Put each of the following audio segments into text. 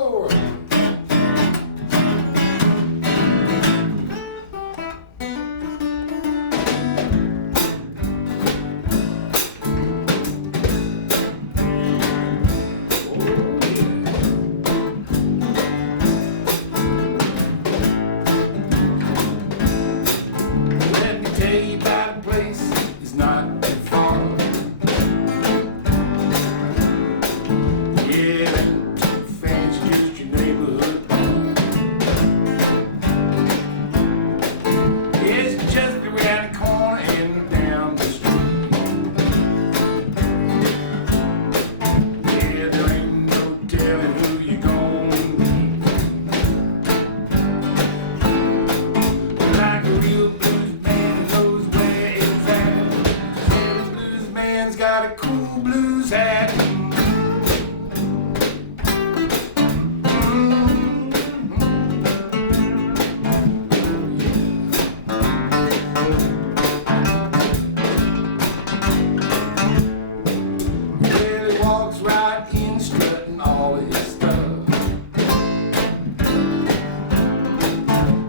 Lord. Let me tell you about a place that's not too far. Yeah, it ain't too fancy, just your neighborhood bar. It's just around the corner and down the street. Yeah, there ain't no telling who you're gonna meet. Like a real blues man knows where it's at. Every blues man's got a cool blues hat. Well, he walks right in, strutting all his stuff.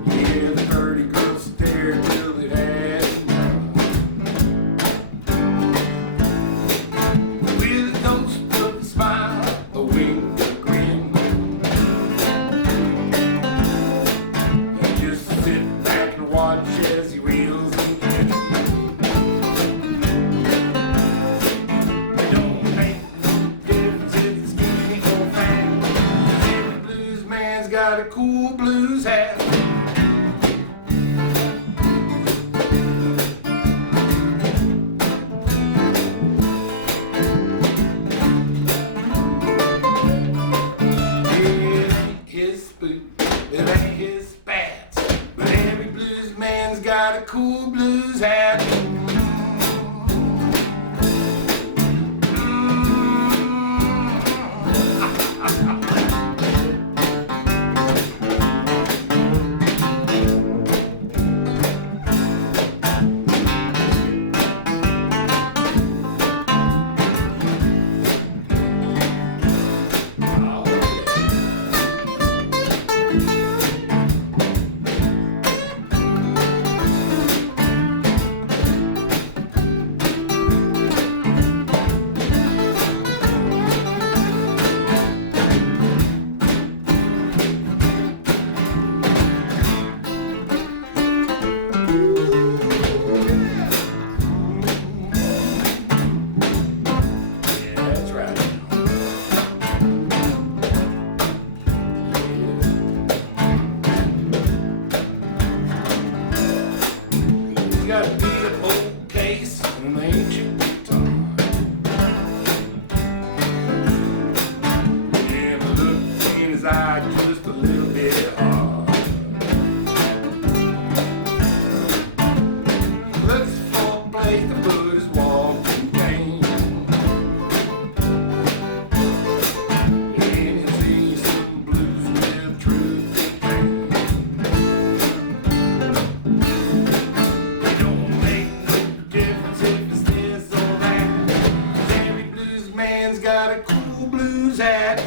Yeah, the pretty girl stared till it had enough. With a ghost of a smile, a wink, a grin, and just sit back and watch as he reels and gins. It don't make no difference if it's skinny or fat. Every blues man's got a cool blues hat. It ain't his spook, it ain't his spats, but every blues man's got a cool blues hat. Yeah, that's right. He's got a beat up old case and an ancient guitar. And the look in his eye just a little bit hard. Looks for a place to put his walking cane. And he sees some blues with truth and it don't make no difference if it's this or that. 'Cause every blues man's got a cool blues hat.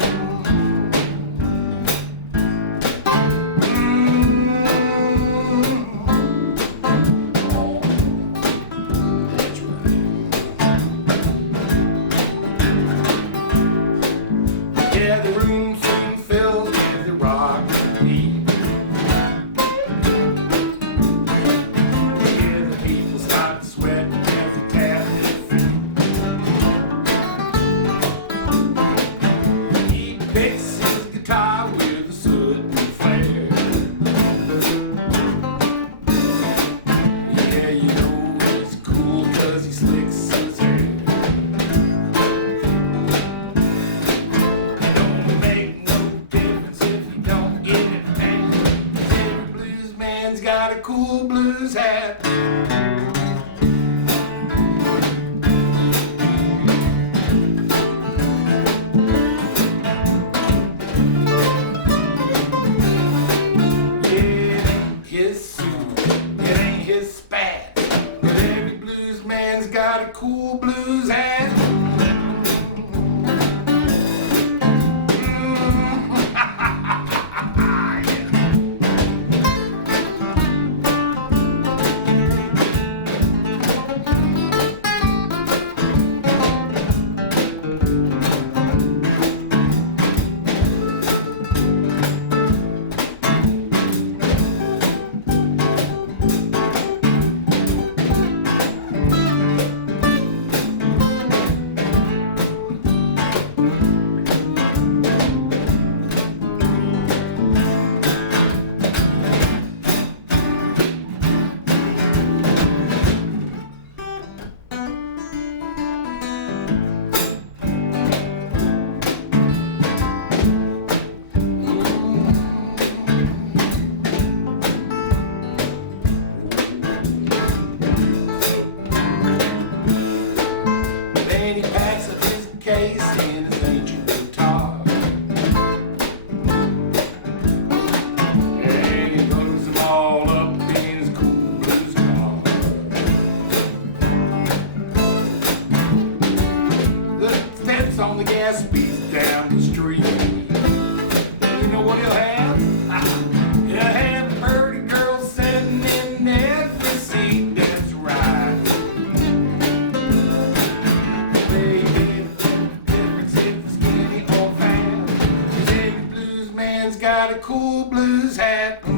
man's got a cool blues hat. Yeah,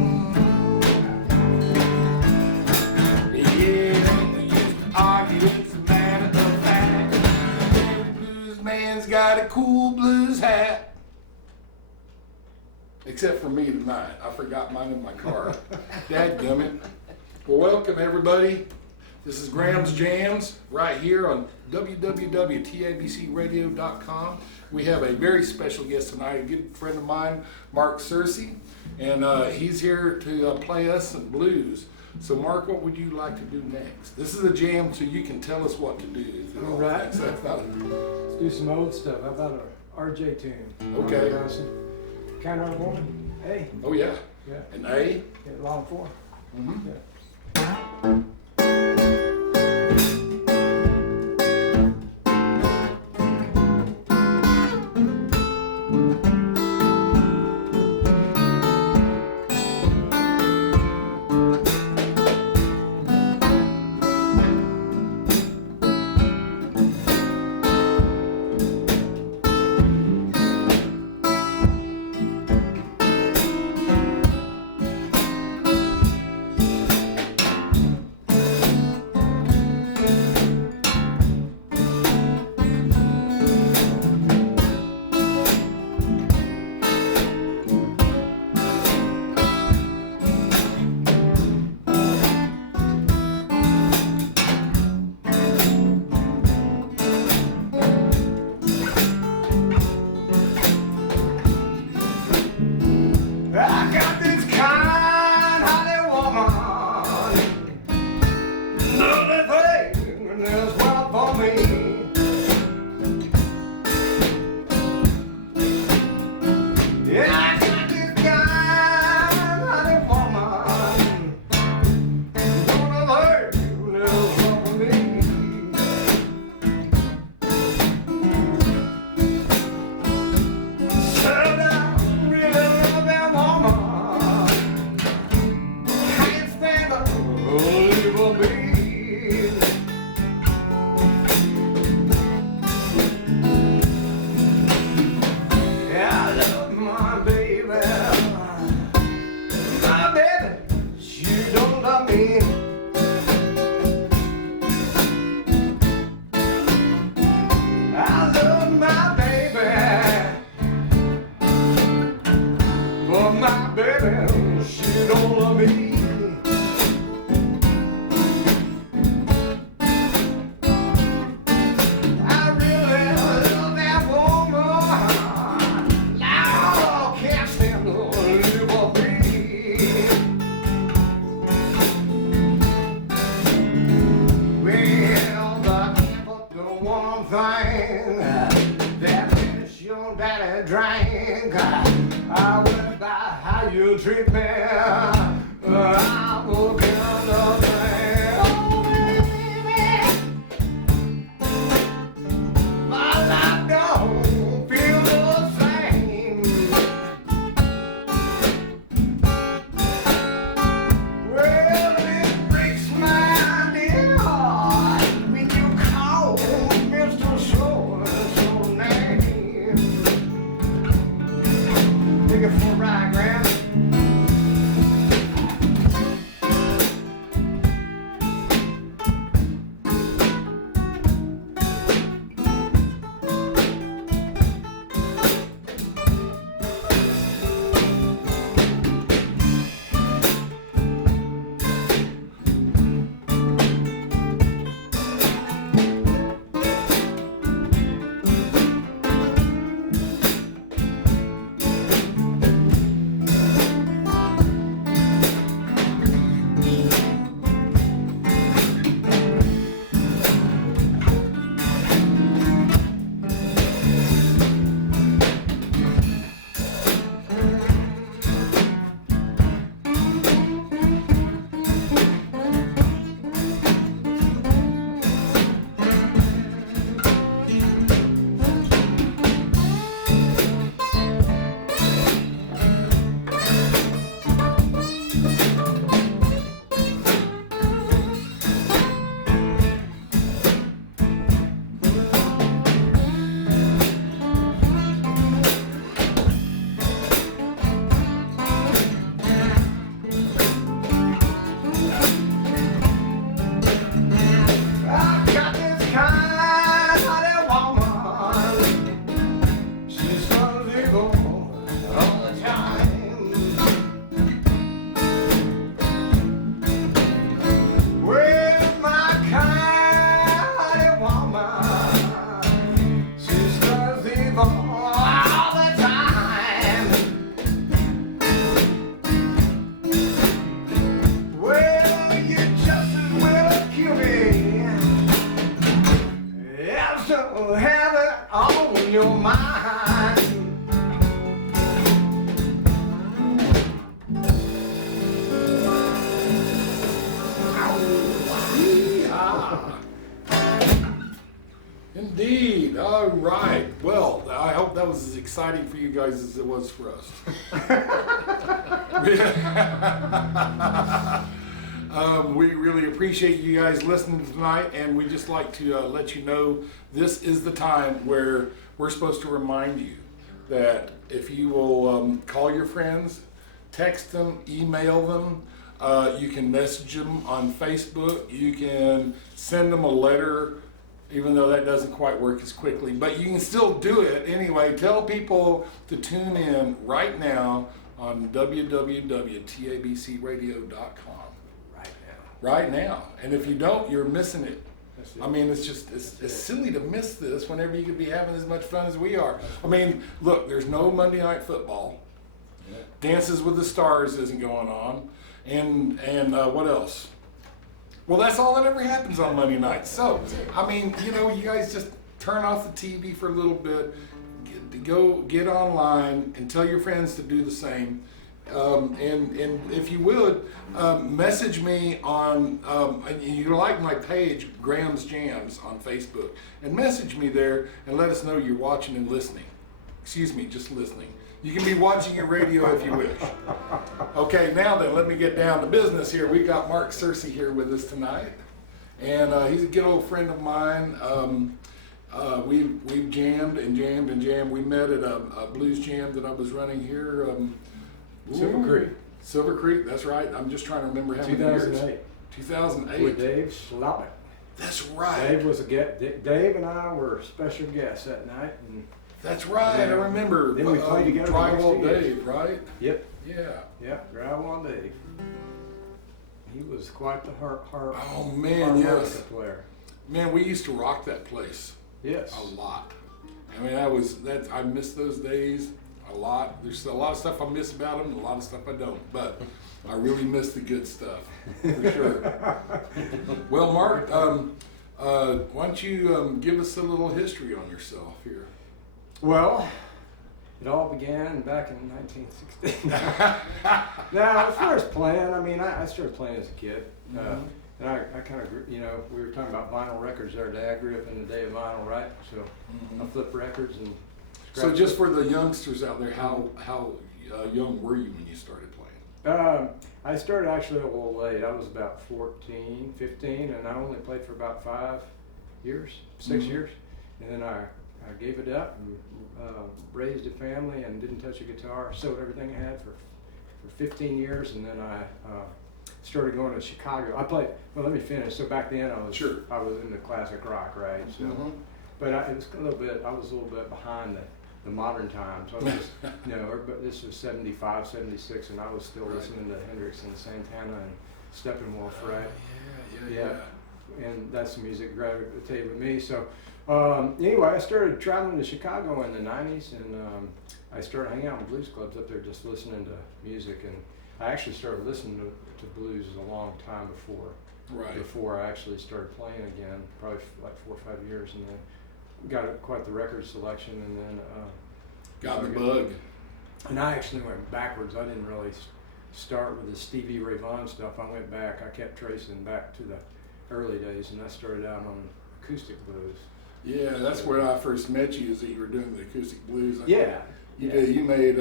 we used to argue, it's a matter of fact. Every blues man's got a cool blues hat. Except for me tonight. I forgot mine in my car. Dadgummit. Well, welcome everybody. This is Graham's Jams right here on www.tabcradio.com. We have a very special guest tonight, a good friend of mine, Mark Searcy, and he's here to play us some blues. So Mark, what would you like to do next? This is a jam, so you can tell us what to do. All right. Let's do some old stuff. How about a RJ tune? Okay. Kind of woman. A. Oh yeah. Yeah. An A. Yeah, long four. Mm-hmm. Yeah. I got this kind-hearted woman, nothing is well for me. Yeah, I got this kind-hearted woman, nothing is well for me. So I went by how you treat me. I will get the thing. Oh, baby, my life don't feel the same. Well, it breaks my dear heart when you call Mr. So name. Take it for a ride, Graham. that was as exciting for you guys as it was for us. We really appreciate you guys listening tonight, and we just like to let you know this is the time where we're supposed to remind you that if you will call your friends, text them, email them, you can message them on Facebook, you can send them a letter, even though that doesn't quite work as quickly, but you can still do it anyway. Tell people to tune in right now on www.tabcradio.com. Right now. And if you don't, you're missing it. I mean, it's silly to miss this whenever you could be having as much fun as we are. I mean, look, there's no Monday Night Football. Yeah. Dances with the Stars isn't going on. And what else? Well, that's all that ever happens on Monday night. So, I mean, you know, you guys just turn off the TV for a little bit, get online, and tell your friends to do the same. And if you would, message me on, you like my page, Graham's Jams on Facebook, and message me there and let us know you're watching and listening. Excuse me, just listening. You can be watching your radio if you wish. Okay, now then, let me get down to business here. We've got Mark Searcy here with us tonight, and he's a good old friend of mine. We've jammed and jammed and jammed. We met at a blues jam that I was running here. Silver Creek, that's right. I'm just trying to remember how many years. 2008. With Dave Sloppett. That's right. Dave was a guest. Dave and I were special guests that night. And that's right. I remember. Then we played together. Drywall Dave, right? Yep. Yeah. Yep. Drywall Dave. He was quite the Oh man, yes. Player. Man, we used to rock that place. Yes. A lot. I mean, I miss those days a lot. There's a lot of stuff I miss about them, and a lot of stuff I don't. But I really miss the good stuff, for sure. Well, Mark, why don't you give us a little history on yourself here? Well, it all began back in 1960. Now, as far as playing, I mean, I started playing as a kid. And I kind of, you know, we were talking about vinyl records the other day. I grew up in the day of vinyl, right? So I flipped records and. So just for the youngsters out there, how young were you when you started playing? I started actually a little late. I was about 14, 15, and I only played for about 6 years. And then I gave it up and raised a family and didn't touch a guitar. Sold everything I had for 15 years, and then I started going to Chicago. Well, let me finish. So back then I was into classic rock, right? So, but I was a little bit behind the modern times. I was just, you know, but this was 75, 76, and I was still listening to Hendrix and Santana and Steppenwolf, right? Yeah. And that's the music gravitated with me. So anyway, I started traveling to Chicago in the 90s, and I started hanging out in blues clubs up there just listening to music. And I actually started listening to blues a long time before I actually started playing again, probably like 4 or 5 years, and then got quite the record selection, and then got the bug. And I actually went backwards. I didn't really start with the Stevie Ray Vaughan stuff. I went back. I kept tracing back to the early days, and I started out on acoustic blues. Yeah, that's where I first met you. Is that you were doing the acoustic blues? You made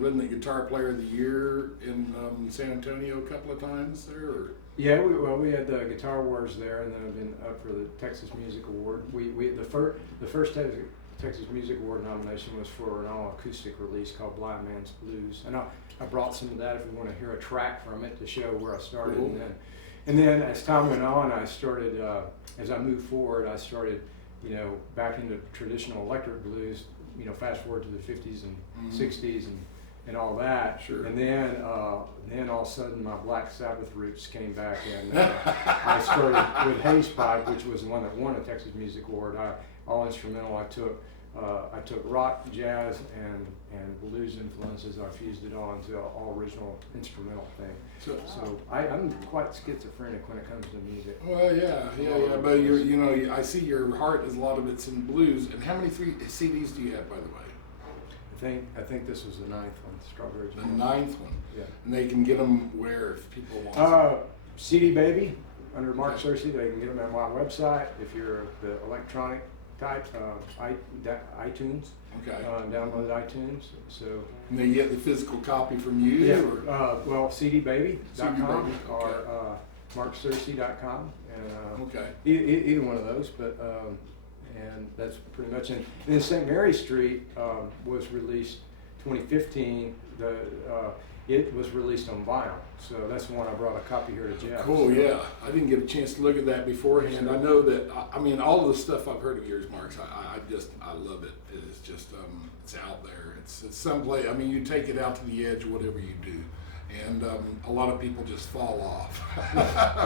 wasn't it Guitar Player of the Year in San Antonio a couple of times there? Or? Yeah, we had the Guitar Awards there, and then I've been up for the Texas Music Award. The first Texas Music Award nomination was for an all-acoustic release called Blind Man's Blues, and I brought some of that if you want to hear a track from it to show where I started. Cool. And then as time went on, I started as I moved forward, I started, you know, back into traditional electric blues. You know, fast forward to the 50s and 60s and all that. Sure. And then all of a sudden my Black Sabbath roots came back, and I started with Haze Pipe, which was the one that won a Texas Music Award. All instrumental. I took rock, jazz, and blues influences. I fused it all into an all original instrumental thing. So I'm quite schizophrenic when it comes to music. Well, yeah. But I see your heart is a lot of it's in blues. And how many CDs do you have, by the way? I think this was the 9th one, Strawberries. The 9th one. Yeah. And they can get them where if people want them? CD Baby under Mark Searcy. They can get them on my website. If you're the electronic type, iTunes. Okay. Download iTunes. So And they get the physical copy from you? yeah, Or? well, cdbaby.com CD-Baby, or okay. marksearcy.com, and Okay. either one of those. But and that's pretty much it. And then St. Mary Street was released 2015. It was released on vinyl, so that's the one I brought a copy here to Jeff. Cool, So, yeah. I didn't get a chance to look at that beforehand. I know that, I mean, all of the stuff I've heard of yours, Marks, I love it. It's just, it's out there. It's someplace, I mean, you take it out to the edge, whatever you do. And a lot of people just fall off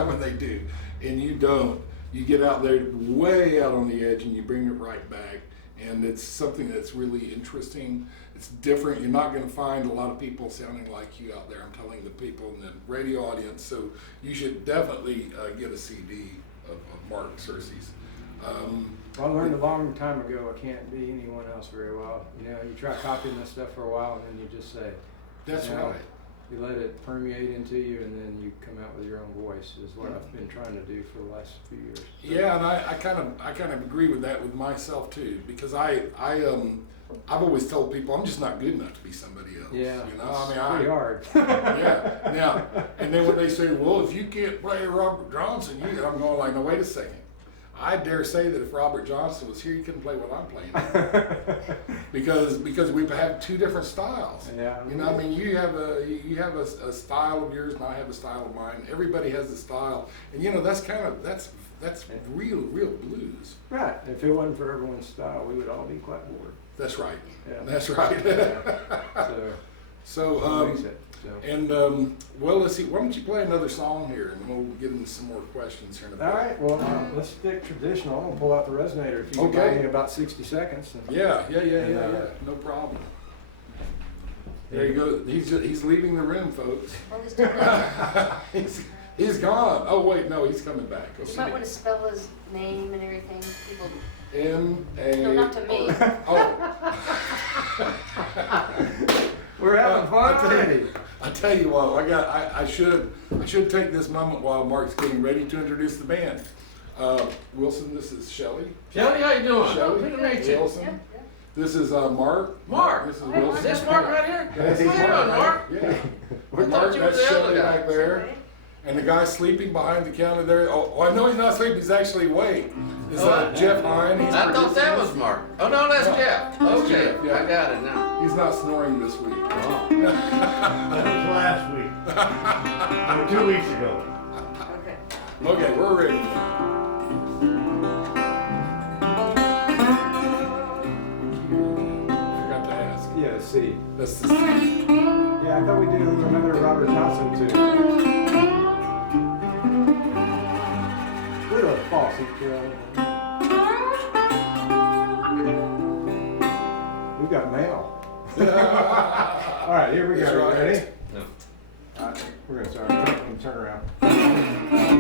when they do. And you don't. You get out there way out on the edge and you bring it right back. And it's something that's really interesting. It's different. You're not going to find a lot of people sounding like you out there. I'm telling the people in the radio audience. So you should definitely get a CD of Mark Searcy's. Well, I learned a long time ago I can't be anyone else very well. You know, you try copying this stuff for a while and then you just say, That's you know, right. You let it permeate into you and then you come out with your own voice is what I've been trying to do for the last few years. So. Yeah, and I kind of agree with that with myself too, because I've always told people I'm just not good enough to be somebody else. Yeah, you know, I mean, it's pretty hard. Yeah, now, and then when they say, well, if you can't play Robert Johnson, and I'm going like, no, wait a second. I dare say that if Robert Johnson was here, he couldn't play what I'm playing because we have two different styles. Yeah, you know, I mean, you have a style of yours, and I have a style of mine. Everybody has a style, and you know, that's real blues. Right. If it wasn't for everyone's style, we would all be quite bored. That's right. Yeah. That's right. Yeah. So, well, let's see. Why don't you play another song here, and we'll get into some more questions here in a bit. all right. Well, let's stick traditional. I'm gonna pull out the resonator if you can Okay. give me about 60 seconds. Yeah. No problem. There you go. He's leaving the room, folks. Well, he's doing that. He's gone. Oh wait, no, he's coming back. You might want to spell his name and everything. People, M-A. no, not to me. Oh. We're having fun already. I tell you what, I should take this moment while Mark's getting ready to introduce the band. Wilson, this is Shelley. Shelley, how you doing? Shelley. Good to meet you. Wilson. Yeah, This is Mark. Mark. This is Hi, Wilson. Is this Mark right here? Yeah, How this you is doing, Mark? Yeah. I thought Mark, you were that's the other Shelley guy. back there. And the guy sleeping behind the counter there. Oh, I know he's not sleeping. He's actually awake. Is Jeff Hine. He's I thought that producing was this. Mark. Oh no, that's No, Jeff. that's Okay, Jeff, yeah. I got it now. He's not snoring this week. Oh. That was last week. Or 2 weeks ago. Okay. Okay, we're ready. Forgot to ask. Yeah, C. That's the Yeah, I thought we did another Robert Johnson too. Little false. We got mail. All right, here we That's go. right. Ready? No. All right, we're gonna start. I'm gonna turn around.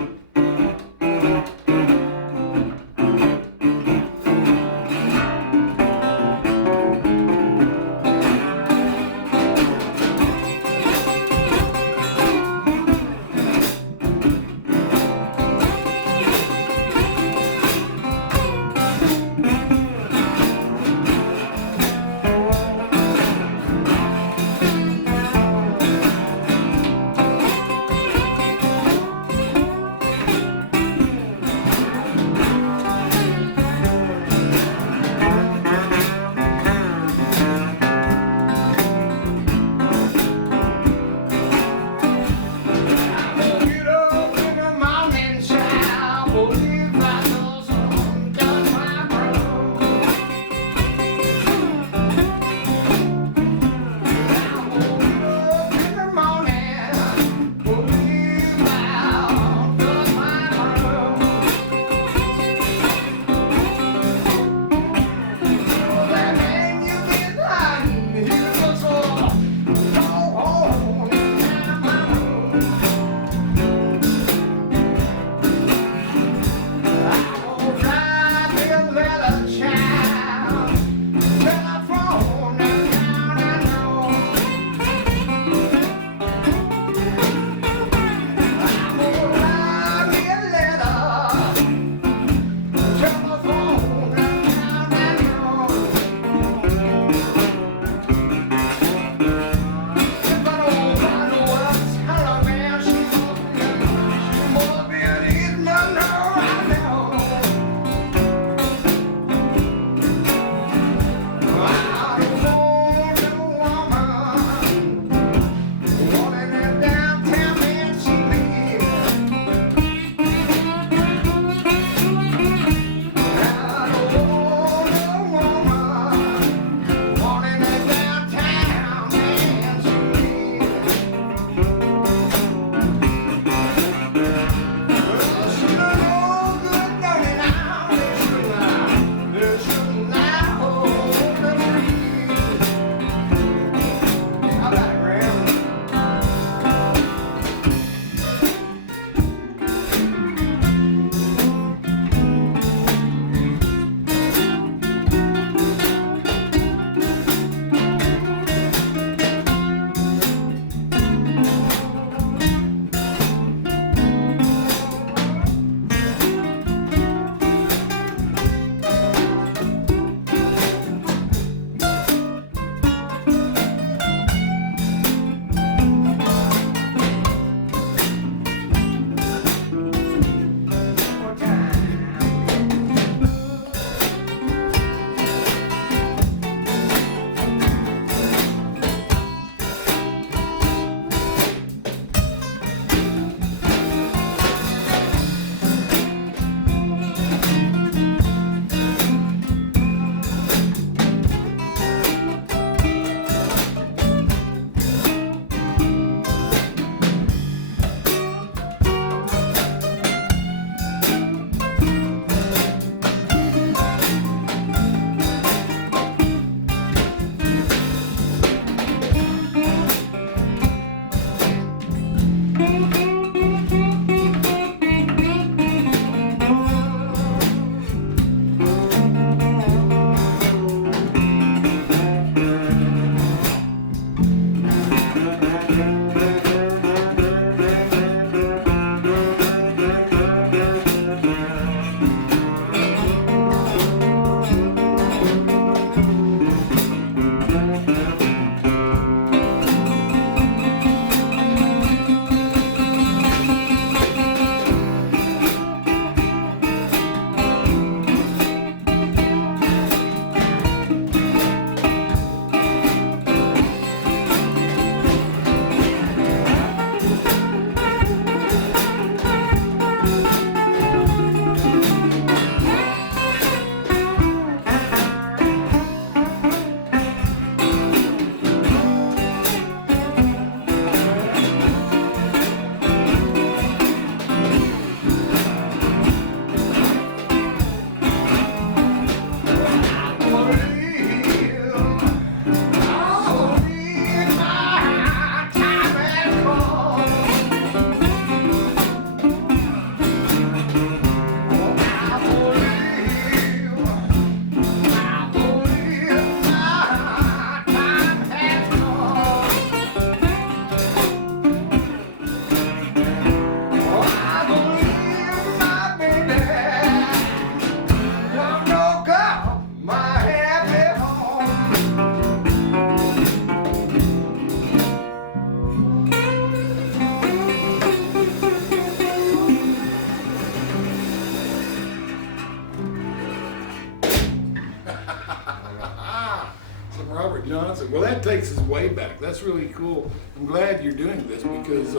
Robert Johnson. Well, that takes us way back. That's really cool. I'm glad you're doing this because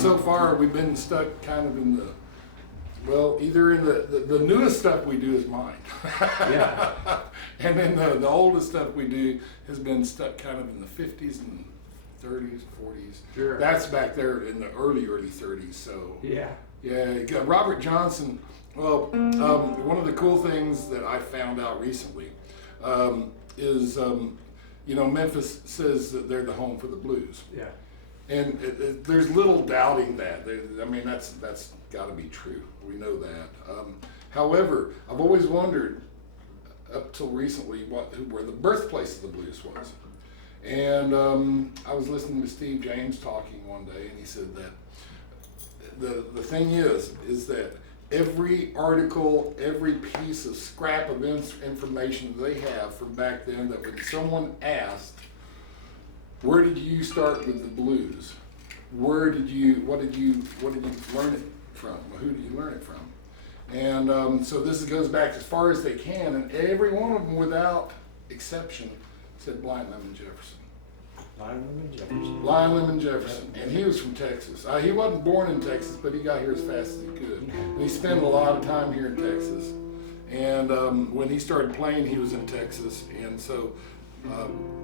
so far we've been stuck kind of in the, well, either in the newest stuff we do is mine. Yeah. And then the oldest stuff we do has been stuck kind of in the 50s and 30s, 40s. Sure. That's back there in the early 30s. So Yeah. yeah, Robert Johnson. Well, one of the cool things that I found out recently is, you know, Memphis says that they're the home for the blues, Yeah. and there's little doubting that. I mean, that's got to be true. We know that. However, I've always wondered up till recently where the birthplace of the blues was, and I was listening to Steve James talking one day, and he said that the thing is that every article, every piece of scrap of information they have from back then, that when someone asked, where did you start with the blues? What did you learn it from? Who did you learn it from? And so this goes back as far as they can, and every one of them without exception said Blind Lemon Jefferson. Blind Lemon Jefferson. Blind Lemon Jefferson, and he was from Texas. He wasn't born in Texas, but he got here as fast as he could. And he spent a lot of time here in Texas. And when he started playing, he was in Texas. And so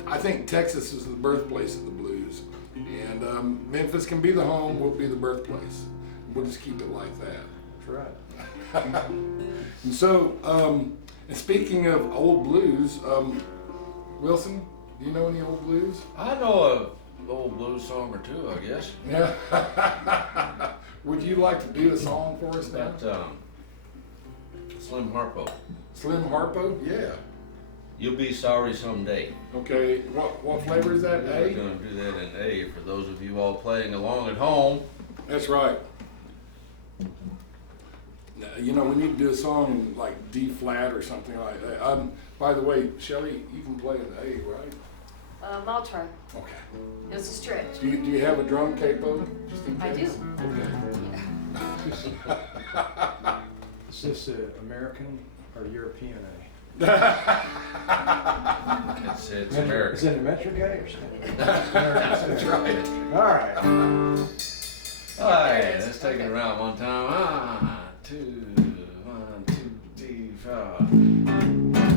I think Texas is the birthplace of the blues. And Memphis can be the home, we'll be the birthplace. We'll just keep it like that. That's right. And so, and speaking of old blues, Wilson, do you know any old blues? I know an old blues song or two, I guess. Yeah. Would you like to do a song for us now? That Slim Harpo. Slim Harpo? Yeah. You'll be sorry someday. Okay. What flavor is that? We're A? going to do that in A for those of you all playing along at home. That's right. Now, you know, we need to do a song in like D flat or something like that. By the way, Shelley, you can play an A, right? I'll try. Okay. It's a stretch. Do you have a drum capo? Just in I do. case? Okay. Is this American or European A? It's American. Is it a metric A or something? That's right. All right. All right, let's take it around one time. 1, 2, 3, 4.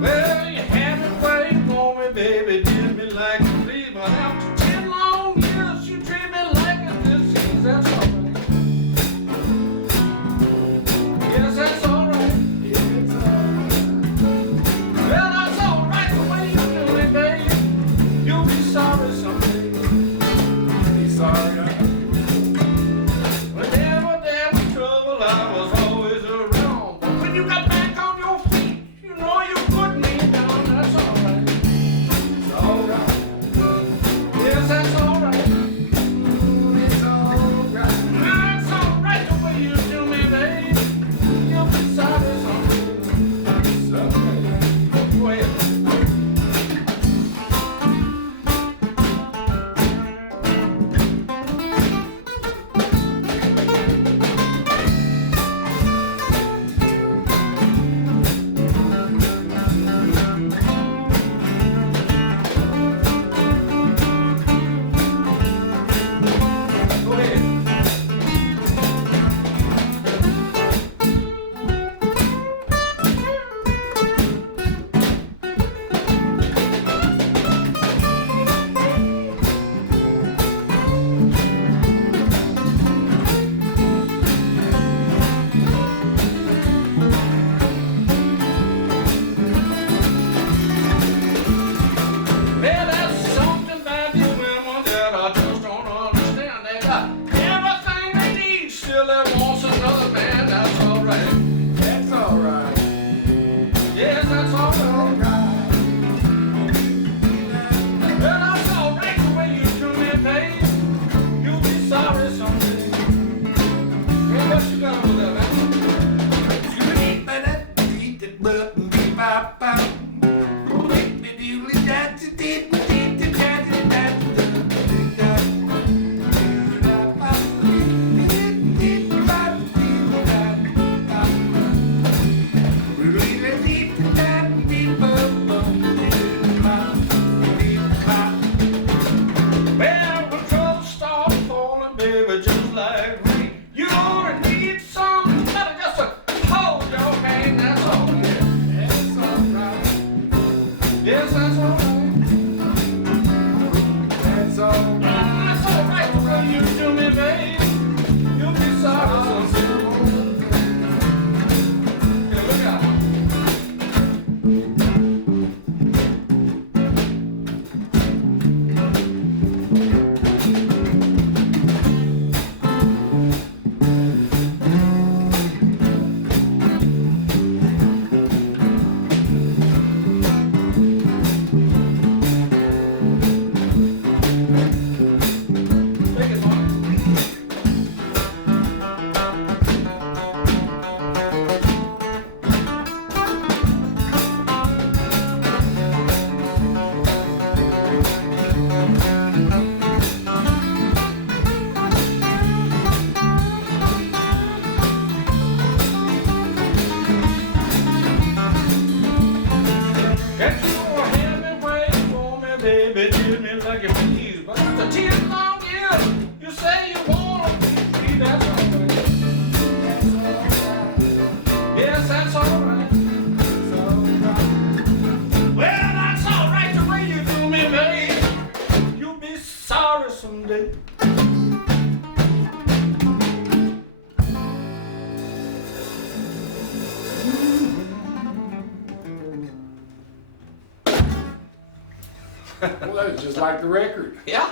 Well, you had me waiting for me, baby. Did me like you please, but after 10 long years, you treat me like a disease. That's why Yes, that's all right. Well, that's all right the way you do me, babe. You'll be sorry someday. Well, what you got over there, man? Well, when trouble starts falling, baby, just like rain, you gonna need somebody just to hold your hand. That's all. That's all right. Yes, that's all right. That's all right. That's all right the way you do me, babe. You'll be sorry someday. Yeah, look out. Take it, Mark. Get your hand and wait for me, baby. Tell me like you please. But after 10 long years, you say you wanna be free. That's all right. Yes, that's all right. Well, that's all right the way you do me, babe. You'll be sorry someday. Well, that's just like the record. Yeah.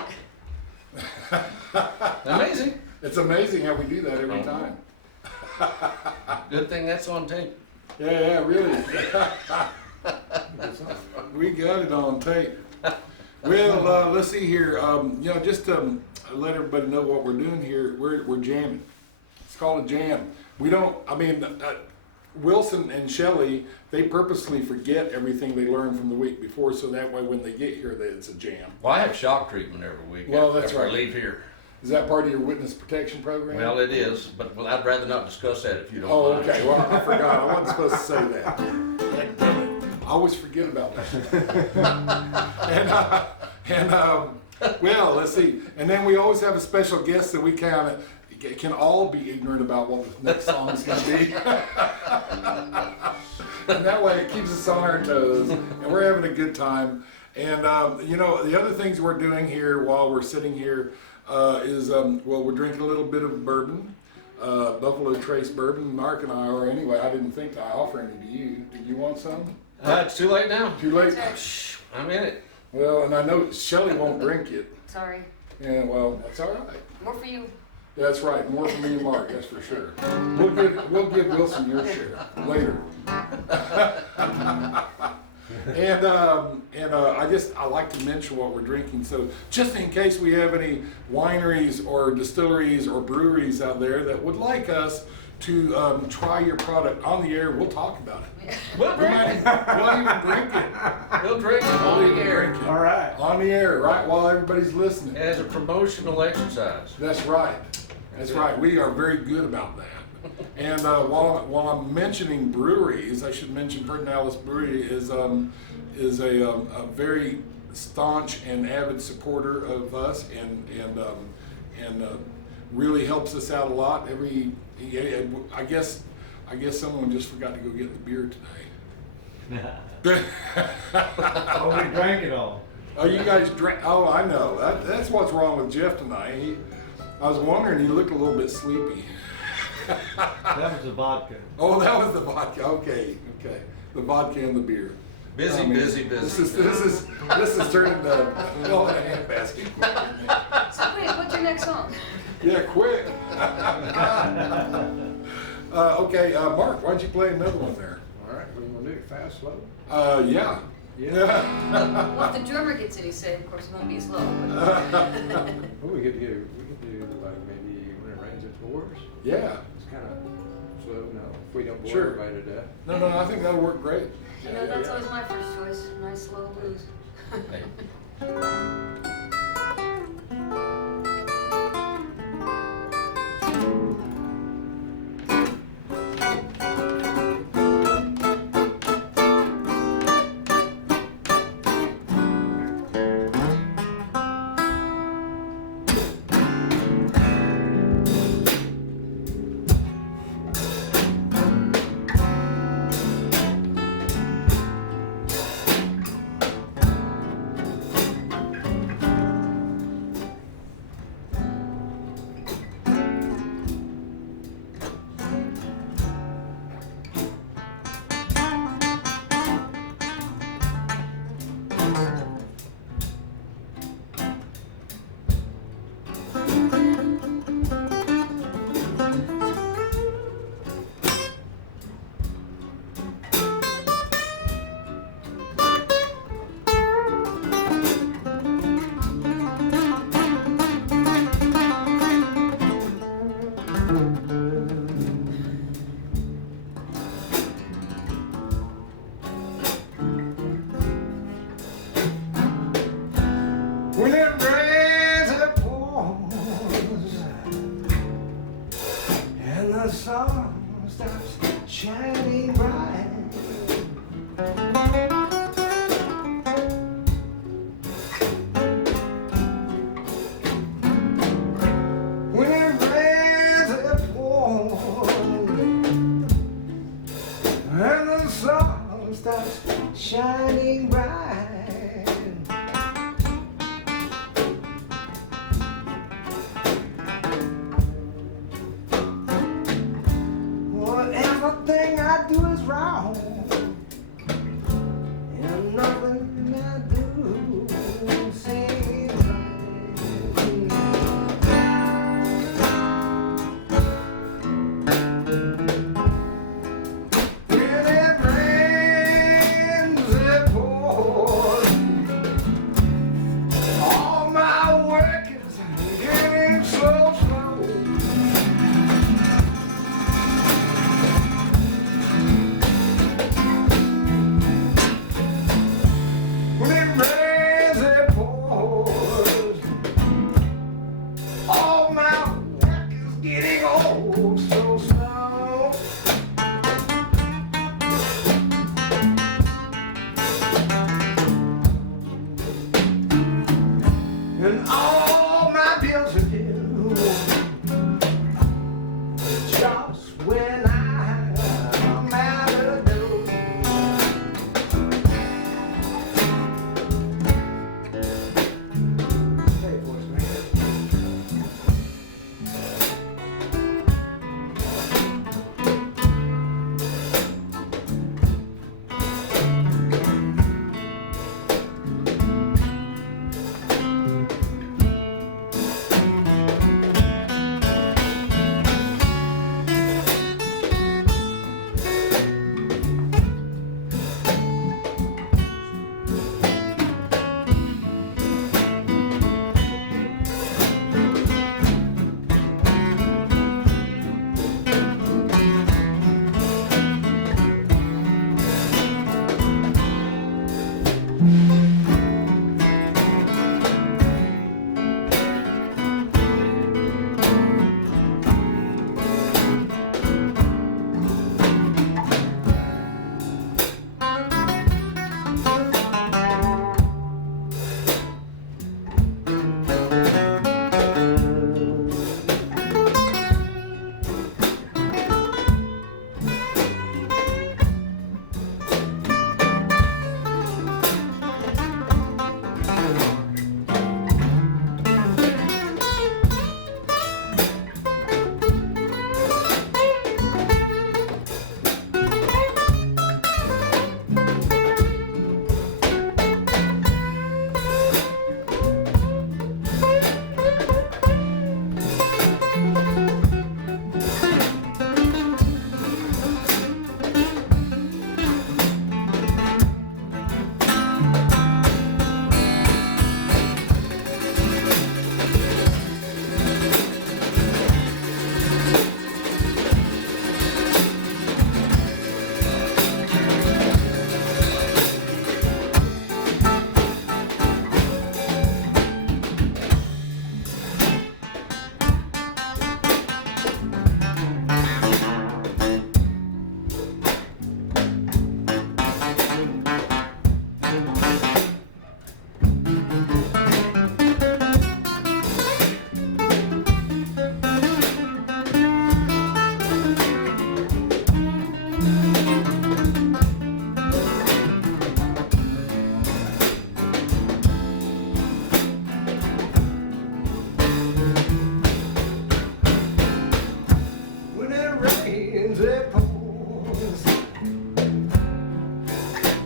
Amazing. It's amazing how we do that every Uh-huh. time. Good thing that's on tape. Yeah, really. We got it on tape. Well, let's see here. Just to let everybody know what we're doing here, we're jamming. It's called a jam. We don't, Wilson and Shelley, they purposely forget everything they learned from the week before, so that way when they get here, it's a jam. Well, I have shock treatment every week. Well, that's after right. I leave here. Is that part of your witness protection program? Well, it is, but I'd rather not discuss that if you don't Oh, mind. okay. Well, I forgot. I wasn't supposed to say that. Damn it. I always forget about that. Well, let's see. And then we always have a special guest that we kind of can all be ignorant about what the next song is going to be. And that way it keeps us on our toes, and we're having a good time. And, the other things we're doing here while we're sitting here is, we're drinking a little bit of bourbon, Buffalo Trace bourbon. Mark and I are anyway. I didn't think to offer any to you. Did you want some? It's too late now. Too late? Shh, I'm in it. Well, and I know Shelley won't drink it. Sorry. Yeah, well, that's all right. More for you. That's right. More for me and Mark, that's for sure. We'll give Wilson your share later. I like to mention what we're drinking. So just in case we have any wineries or distilleries or breweries out there that would like us to try your product on the air, we'll talk about it. We'll drink it. We'll even drink it. We'll drink it on the air All right. On the air, right, while everybody's listening. as a promotional exercise. That's right. That's right. We are very good about that. And while I'm mentioning breweries, I should mention Pertinalis Brewery is a very staunch and avid supporter of us and really helps us out a lot. I guess someone just forgot to go get the beer today. Oh, we drank it all. Oh, you guys drank? Oh, I know. That's what's wrong with Jeff tonight. I was wondering, he looked a little bit sleepy. That was the vodka. Oh, that was the vodka. Okay. The vodka and the beer. Busy. This is turning into a handbasket. So quick, what's your next song? Yeah, quick. Okay, Mark, why don't you play another one there? All right, what do you want to do? fast, slow? Yeah. Yeah. Well, if the drummer gets any say, of course, it won't be slow. But Well, we could do like maybe when it rains it pours. Yeah. It's kind of slow now. If we don't bore Sure. everybody to death. No, I think that'll work great. you know, that's always my first choice. Nice slow blues. When it rains, it pours, and the sun stops shining bright. When it rains, it pours, and the sun stops shining bright. Well, everything I do is wrong, and nothing I do seems right. When it rains, it pours. All my work is getting so slow.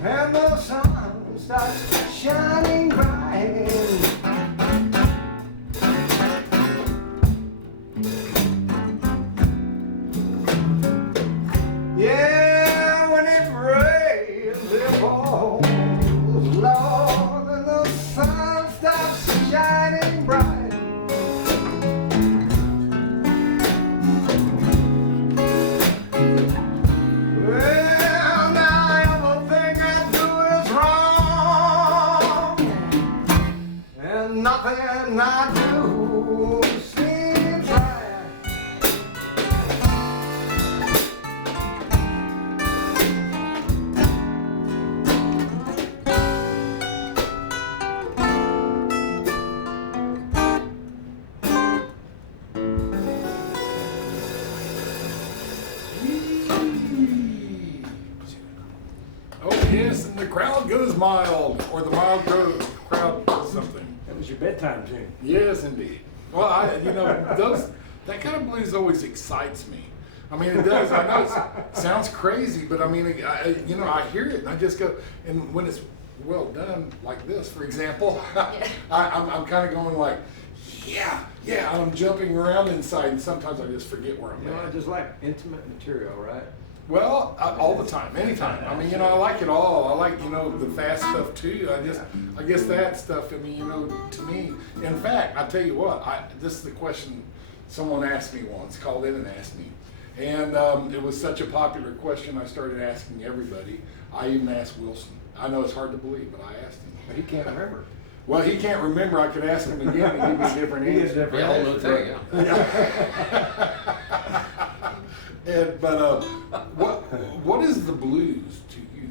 and the sun starts shining bright. Yeah, when it rains, it falls, Lord, and the sun stops shining bright. Well, now everything I do is wrong, and nothing I do seems right. Oh yes, and the crowd goes mild, or the crowd does something. That was your bedtime tune. Yes, indeed. Well, that kind of blues always excites me. I mean, it does. I know it sounds crazy, but I mean, I hear it and I just go, and when it's well done like this, for example, I'm kind of going like, yeah, and I'm jumping around inside, and sometimes I just forget where I'm You know, I at. just like intimate material, right? Well, all the time, anytime. I mean, I like it all. I like, the fast stuff too. I guess that stuff, I mean, to me, in fact, I tell you what, this is the question someone asked me once, called in and asked me. And it was such a popular question, I started asking everybody. I even asked Wilson. I know it's hard to believe, but I asked him. But he can't remember. Well, he can't remember. I could ask him again and give me a different He gives answer. different Yeah, whole new thing, yeah. But what is the blues to you?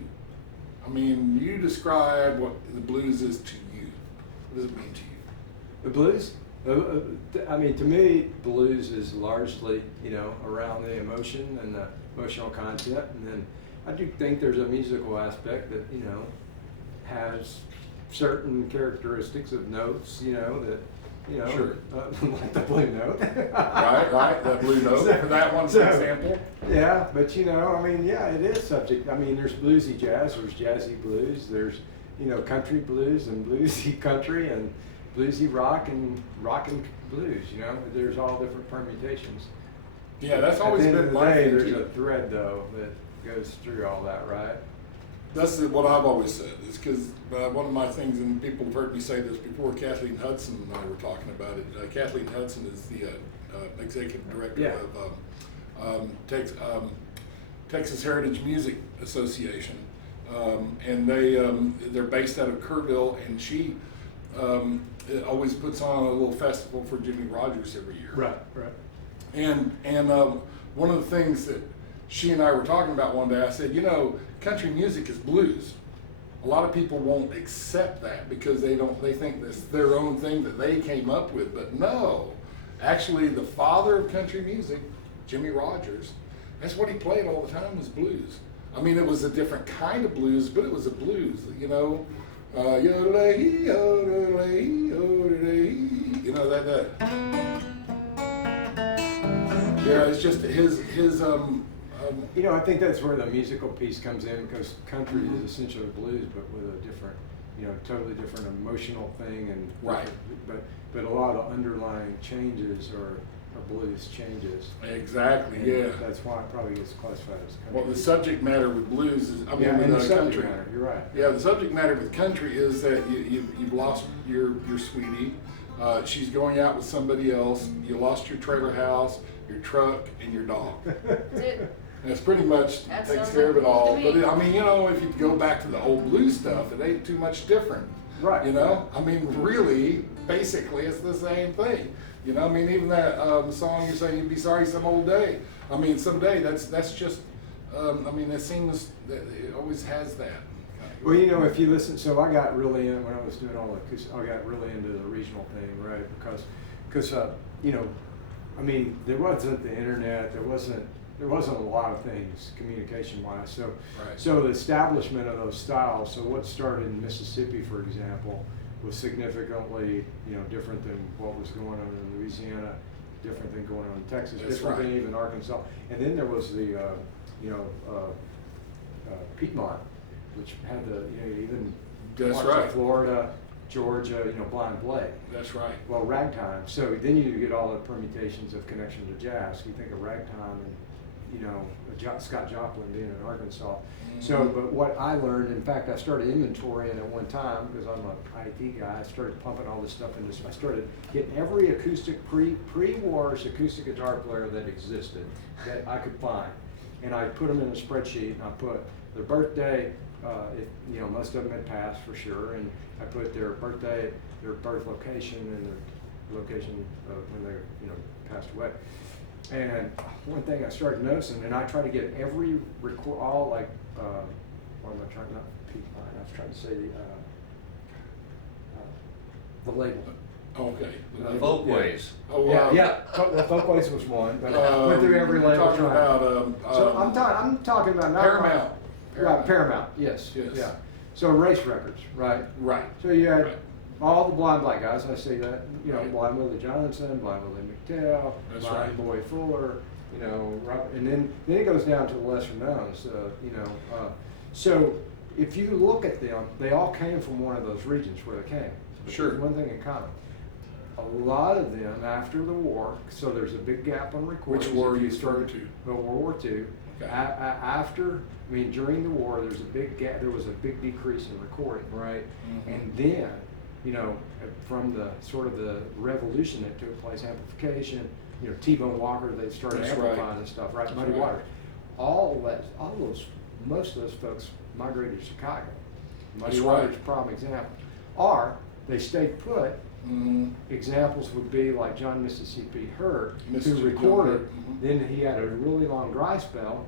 I mean, you describe what the blues is to you. What does it mean to you? The blues? I mean, to me, blues is largely, around the emotion and the emotional content. And then I do think there's a musical aspect that, has certain characteristics of notes, that, Sure. like the blue note. Right, that blue note, for that one, for example. Yeah, but it is subject. I mean, there's bluesy jazz, there's jazzy blues, there's, country blues and bluesy country and bluesy rock and blues, there's all different permutations. Yeah, that's always At the end been of the my day, thing there's too. a thread though that goes through all that, right? That's what I've always said, is because one of my things, and people have heard me say this before, Kathleen Hudson and I were talking about it. Kathleen Hudson is the executive director of Texas Heritage Music Association, and they're based out of Kerrville, and she always puts on a little festival for Jimmy Rogers every year. Right. And one of the things that she and I were talking about one day, I said, country music is blues. A lot of people won't accept that because they think that's their own thing that they came up with. But no, actually the father of country music, Jimmy Rogers, that's what he played all the time was blues. I mean, it was a different kind of blues, but it was a blues, yodelay, yodelay, yodelay, that. Yeah, it's just his I think that's where the musical piece comes in, because country is essentially blues, but with a different, totally different emotional thing, and Right. But a lot of underlying changes are blues changes. Exactly, And yeah. That's why it probably gets classified as country. Well, the subject matter with blues is, and with the subject country. matter, you're right. Yeah, the subject matter with country is that you've lost your sweetie. She's going out with somebody else. You lost your trailer house, your truck, and your dog. That's it. And it's pretty much That takes sounds care of it like all. blues to But me. if you go back to the old blues stuff, it ain't too much different. Right. I mean, really, basically, it's the same thing. Even that song you're saying, "You'd be sorry some old day." I mean, someday. That's just. It seems that it always has that. Well, if you listen, so I got really in when I was doing all the, I got really into the regional thing, right? Because there wasn't the internet, there wasn't a lot of things communication-wise. So, Right. so the establishment of those styles. So what started in Mississippi, for example, was significantly, different than what was going on in Louisiana, different than going on in Texas, That's different right. than even Arkansas. And then there was the, Piedmont. which had the, even That's parts right. of Florida, Georgia, Blind Blake. That's right. Well, ragtime. So then you get all the permutations of connection to jazz. You think of ragtime and, Scott Joplin being in Arkansas. So, but what I learned, in fact, I started inventorying at one time because I'm an IT guy. I started pumping all this stuff into. I started getting every acoustic pre-wars acoustic guitar player that existed that I could find, and I put them in a spreadsheet. And I put their birthday. Most of them had passed for sure, and I put their birthday, their birth location, and their location when they passed away. And one thing I started noticing, and I try to get every record, all like, what am I trying, not peak line, I was trying to say the label. Okay. Folkways. Oh, Well, Folkways was one, but I went through every label. Talking trying. about, So I'm talking about not Paramount. Right, Paramount, yes. Yes. Yeah. So race records, right? Right. So you had Right. all the Blind Black guys, I see that, Right. Blind Willie Johnson, Blind Willie McTell, That's Blind right. Boy Fuller, and then it goes down to the lesser knowns, so if you look at them, they all came from one of those regions where they came. But Sure. there's one thing in common. A lot of them after the war, so there's a big gap on recordings. Which war if are you started referring to? World War II. Okay. During the war, there was a big decrease in recording, right? Mhm. And then, from the sort of the revolution that took place, amplification, T-Bone Walker, they started That's amplifying right. and stuff, right? That's Muddy right. Waters. Most of those folks migrated to Chicago. Muddy That's Waters, right. prime example. Or they stayed put. Mhm. Examples would be like John Mississippi Hurt, who Mississippi John recorded, Hurt, mhm. then he had a really long dry spell,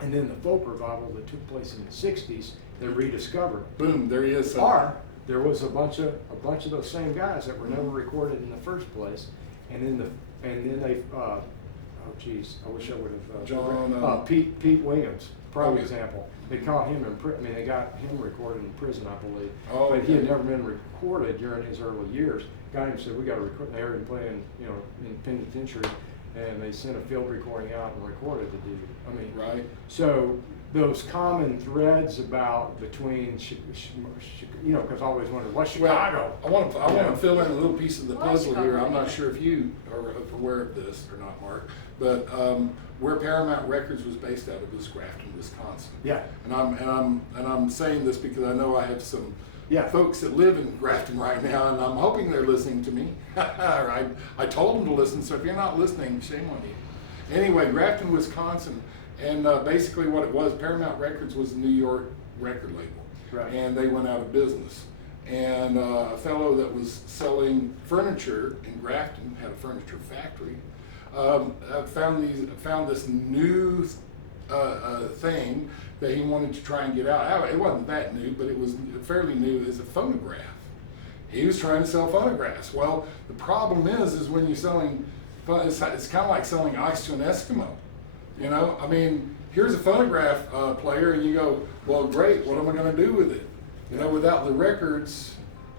and then the folk revival that took place in the 60s, they rediscovered. Boom, there he is. Or there was a bunch of those same guys that were never recorded in the first place, and then they I wish I would have John, Pete Williams, prime Oh, yeah. example. They caught him in prison. They got him recorded in prison, I believe. Oh, but he had okay. never been recorded during his early years. Got him, said, we got to record. They heard him playing, in penitentiary, and they sent a field recording out and recorded the dude. Right. So those common threads between, because I always wondered, what's Chicago? Well, I want to fill in a little piece of the Why puzzle here. Chicago? I'm not sure if you are aware of this or not, Mark, but where Paramount Records was based out of was Grafton, Wisconsin. Yeah. And I'm saying this because I know I have some Yeah. folks that live in Grafton right now, and I'm hoping they're listening to me. I told them to listen, so if you're not listening, shame on you. Anyway, Grafton, Wisconsin, and basically what it was, Paramount Records was a New York record label. Right. And they went out of business. And a fellow that was selling furniture in Grafton, had a furniture factory, found this new thing that he wanted to try and get out. It wasn't that new, but it was fairly new as a phonograph. He was trying to sell phonographs. Well, the problem is when you're selling, it's kind of like selling ice to an Eskimo. Here's a phonograph player, and you go, well, great, what am I going to do with it? Without the records,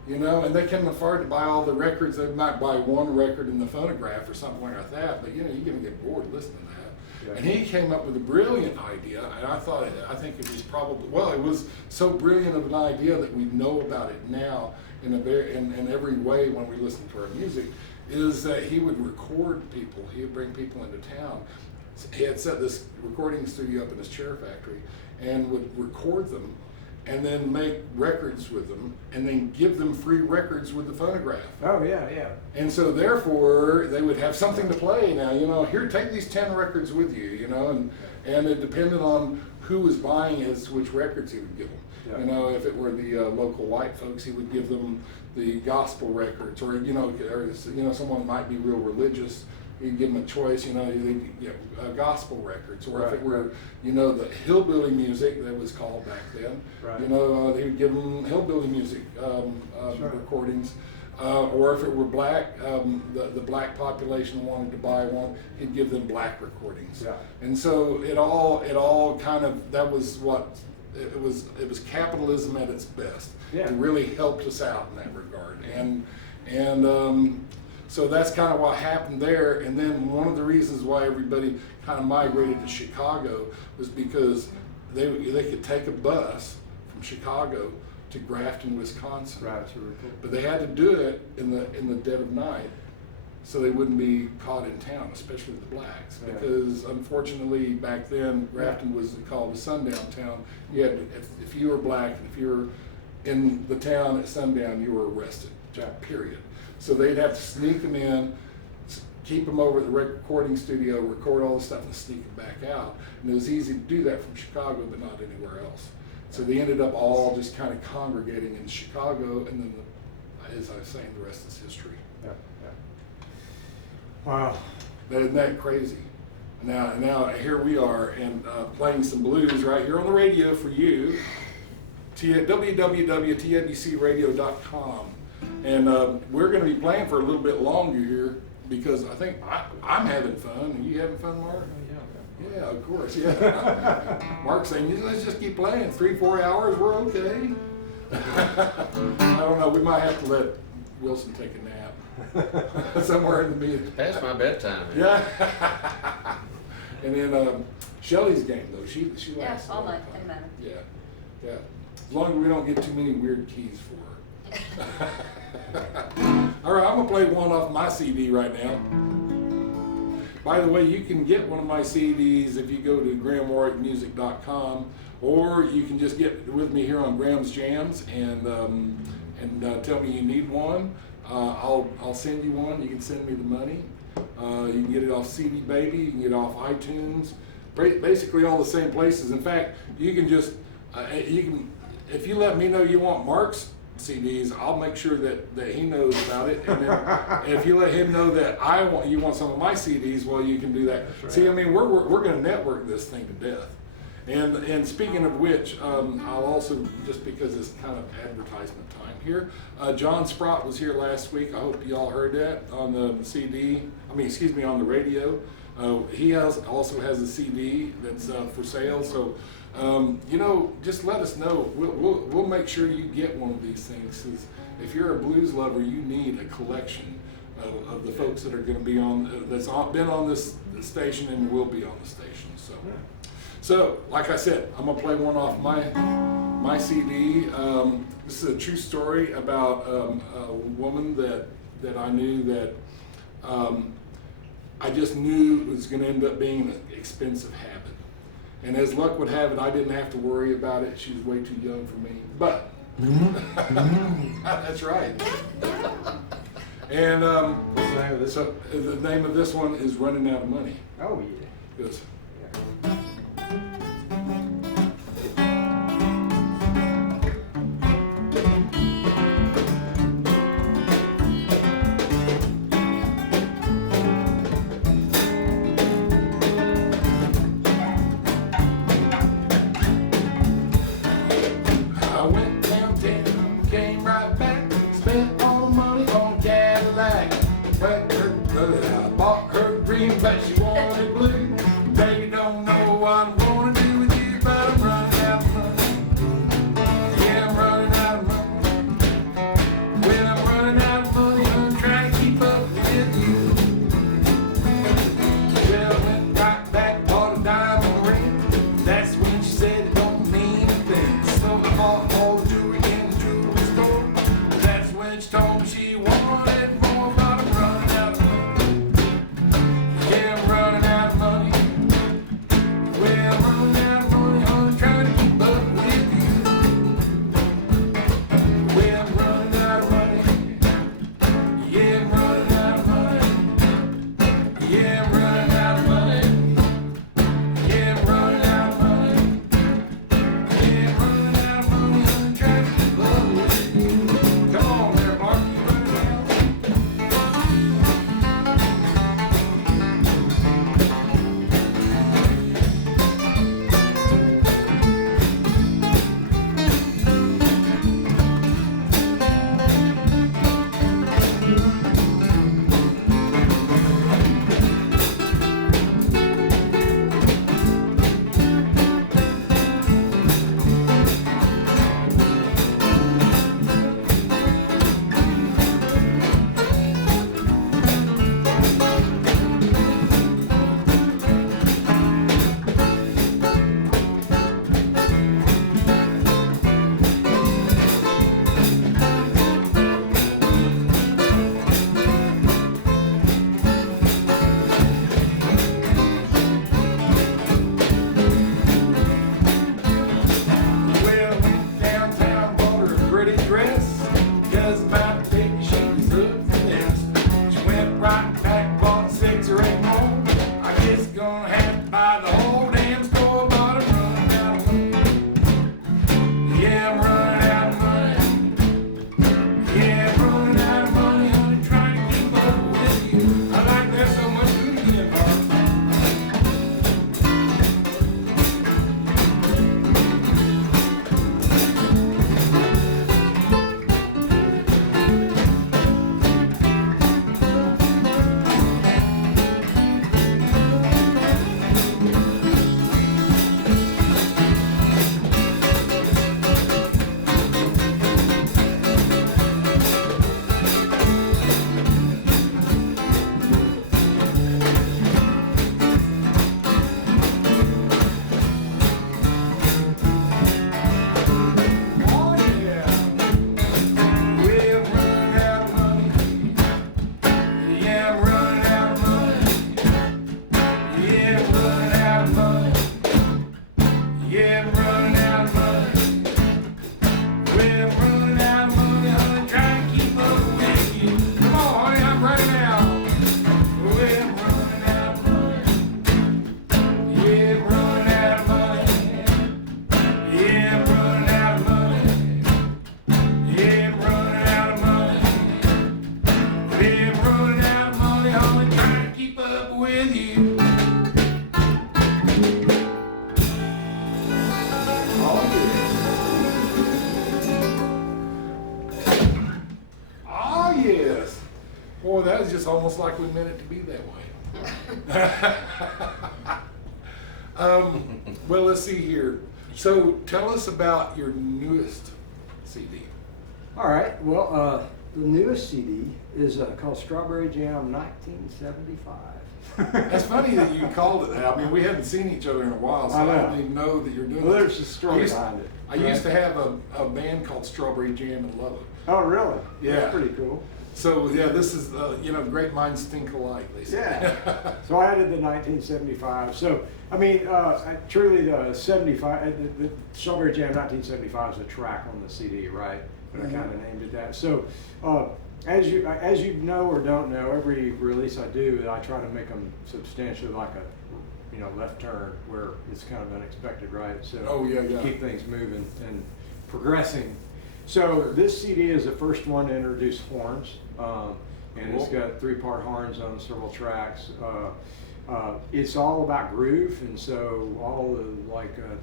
and they can't afford to buy all the records. They might buy one record in the phonograph or something like that, but you're going to get bored listening to that. Yeah. And he came up with a brilliant idea, and I think it was probably, it was so brilliant of an idea that we know about it now in every way when we listen to our music, is that he would record people. He would bring people into town. He had set this recording studio up in his chair factory and would record them and then make records with them and then give them free records with the phonograph. Oh, yeah. And so therefore they would have something to play now, here, take these 10 records with you, and it depended on who was buying which records he would give them. Yeah. If it were the local white folks, he would give them the gospel records, or someone might be real religious. You give them a choice, gospel records, or if it were, the hillbilly music that was called back then, Right. they would give them hillbilly music Sure. recordings, or if it were black, the black population wanted to buy one, he'd give them black recordings. Yeah. And so it all kind of, that was what it was capitalism at its best. Yeah. It really helped us out in that regard, and so that's kind of what happened there. And then one of the reasons why everybody kind of migrated to Chicago was because they could take a bus from from Chicago to Grafton, Wisconsin. Right, so we're cool. But they had to do it in the dead of night, so they wouldn't be caught in town, especially the blacks. Yeah. Because unfortunately, back then, Grafton was called a sundown town. You had if you were black and if you were in the town at sundown, you were arrested. Right. Period. So they'd have to sneak them in, keep them over at the recording studio, record all the stuff, and sneak them back out. And it was easy to do that from Chicago, but not anywhere else. So they ended up all just kind of congregating in Chicago, and then, as I was saying, the rest is history. Yeah, yeah. Wow. Isn't that crazy? Now here we are, and playing some blues right here on the radio for you. www.tabcradio.com. And we're going to be playing for a little bit longer here because I think I'm having fun. Are you having fun, Mark? Yeah, of course. Yeah. Mark's saying, let's just keep playing. 3-4 hours, we're okay. I don't know. We might have to let Wilson take a nap somewhere in the middle. Past my bedtime. Yeah. And then Shelly's game though. She Yeah, likes all the night, whole doesn't time. matter. Yeah. As long as we don't get too many weird keys for her. All right, I'm gonna play one off my CD right now. By the way, you can get one of my CDs if you go to GrahamWarwickMusic.com, or you can just get with me here on Graham's Jams and tell me you need one. I'll send you one. You can send me the money. You can get it off CD Baby. You can get it off iTunes. Basically all the same places. In fact, you can just if you let me know you want Mark's CDs, I'll make sure that he knows about it. And then if you let him know that you want some of my CDs, well, you can do that. Right. See, I mean, we're going to network this thing to death. And speaking of which, I'll also, just because it's kind of advertisement time here, John Sprott was here last week. I hope you all heard that on the CD. On the radio. He also has a CD that's for sale. So. Just let us know. We'll make sure you get one of these things. 'Cause if you're a blues lover, you need a collection of the folks that are going to be on, been on this station and will be on the station. So like I said, I'm gonna play one off my CD. This is a true story about a woman that I knew that I just knew was going to end up being an expensive habit. And as luck would have it, I didn't have to worry about it. She was way too young for me. But that's right. And What's the name of this? so the name of this one is Running Out of Money. Oh, yeah. Because I went downtown, came right back, spent all the money on Cadillac. I bought her green, but she wanted blue. Then Well, I'm running out of money, honey, trying to keep up with you. Come on, honey, I'm running out. Well, I'm running out of money. Yeah, I'm running out of money. Yeah, I'm running out of money. Yeah, I'm running out of money. Yeah, I'm running out of money, honey, trying to keep up with you. Oh, yes. Boy, that was just almost like we meant it to be that way. Well, let's see here. So tell us about your newest CD. All right. Well, the newest CD is called Strawberry Jam 1975. It's funny that you called it that. I mean, we hadn't seen each other in a while, so I I, know. didn't even know that you're doing Well, this. there's a story behind it. I used to have a band called Strawberry Jam and love it. Oh, really? Yeah. That's pretty cool. So yeah, this is great minds think alike. They say. Yeah. So I added the 1975. So I mean, truly the 75, the Strawberry Jam 1975 is a track on the CD, right? But I kind of named it that. So as you know or don't know, every release I do, I try to make them substantially like a left turn where it's kind of unexpected, right? So Oh, yeah. keep things moving and progressing. So this CD is the first one to introduce horns, and it's got 3-part horns on several tracks. It's all about groove, and so all the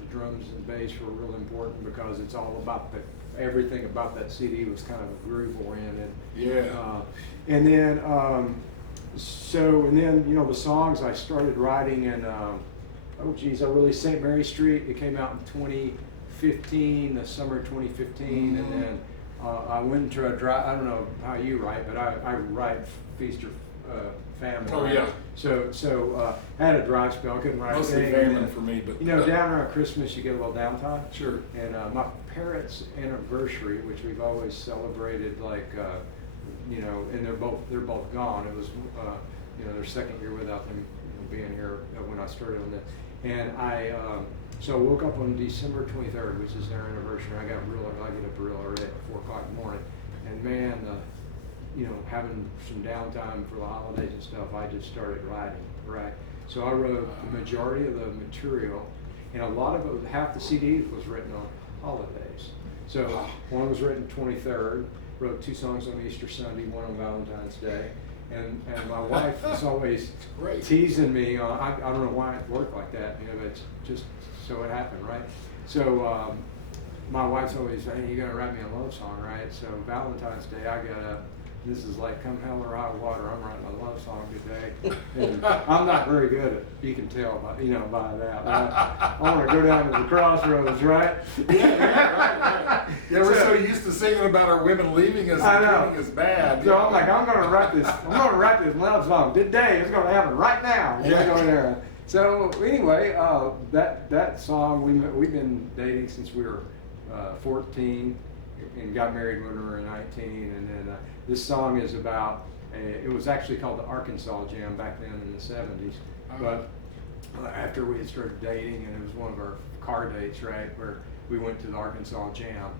drums and bass were real important because it's all about everything about that CD was kind of groove oriented. Yeah. And then the songs I started writing in I released St. Mary Street. It came out in 2015, the summer of 2015, and then I went into a dry. I don't know how you write, but I write Feast or Famine. Oh, yeah. So I had a dry spell. I couldn't write Mostly anything. famine for me, but Down around Christmas you get a little downtime. Sure. And my parents' anniversary, which we've always celebrated, and they're both gone. It was their second year without them being here when I started on that. And I woke up on December 23rd, which is their anniversary. I get up real early at 4 o'clock in the morning, and man, having some downtime for the holidays and stuff, I just started writing. Right. So I wrote the majority of the material, and a lot of it, half the CD was written on holidays. So one was written 23rd. Wrote 2 songs on Easter Sunday, 1 on Valentine's Day. And my wife is always teasing me on, I don't know why it worked like that, but it's just so it happened, right? So my wife's always saying, hey, you gotta write me a love song, right? So Valentine's Day, I got up. This is like come hell or high water, I'm writing a love song today. And I'm not very good at, you can tell by that. I want to go down to the crossroads, right? Yeah, we're so used to singing about our women leaving us and treating us bad. So I'm like, I'm gonna write this love song today. It's gonna happen right now. Yeah. So anyway, that song we've been dating since we were 14 and got married when we were 19, and then this song is about it was actually called the Arkansas Jam back then in the 70s, but after we had started dating, and it was one of our car dates, right, where we went to the Arkansas Jam,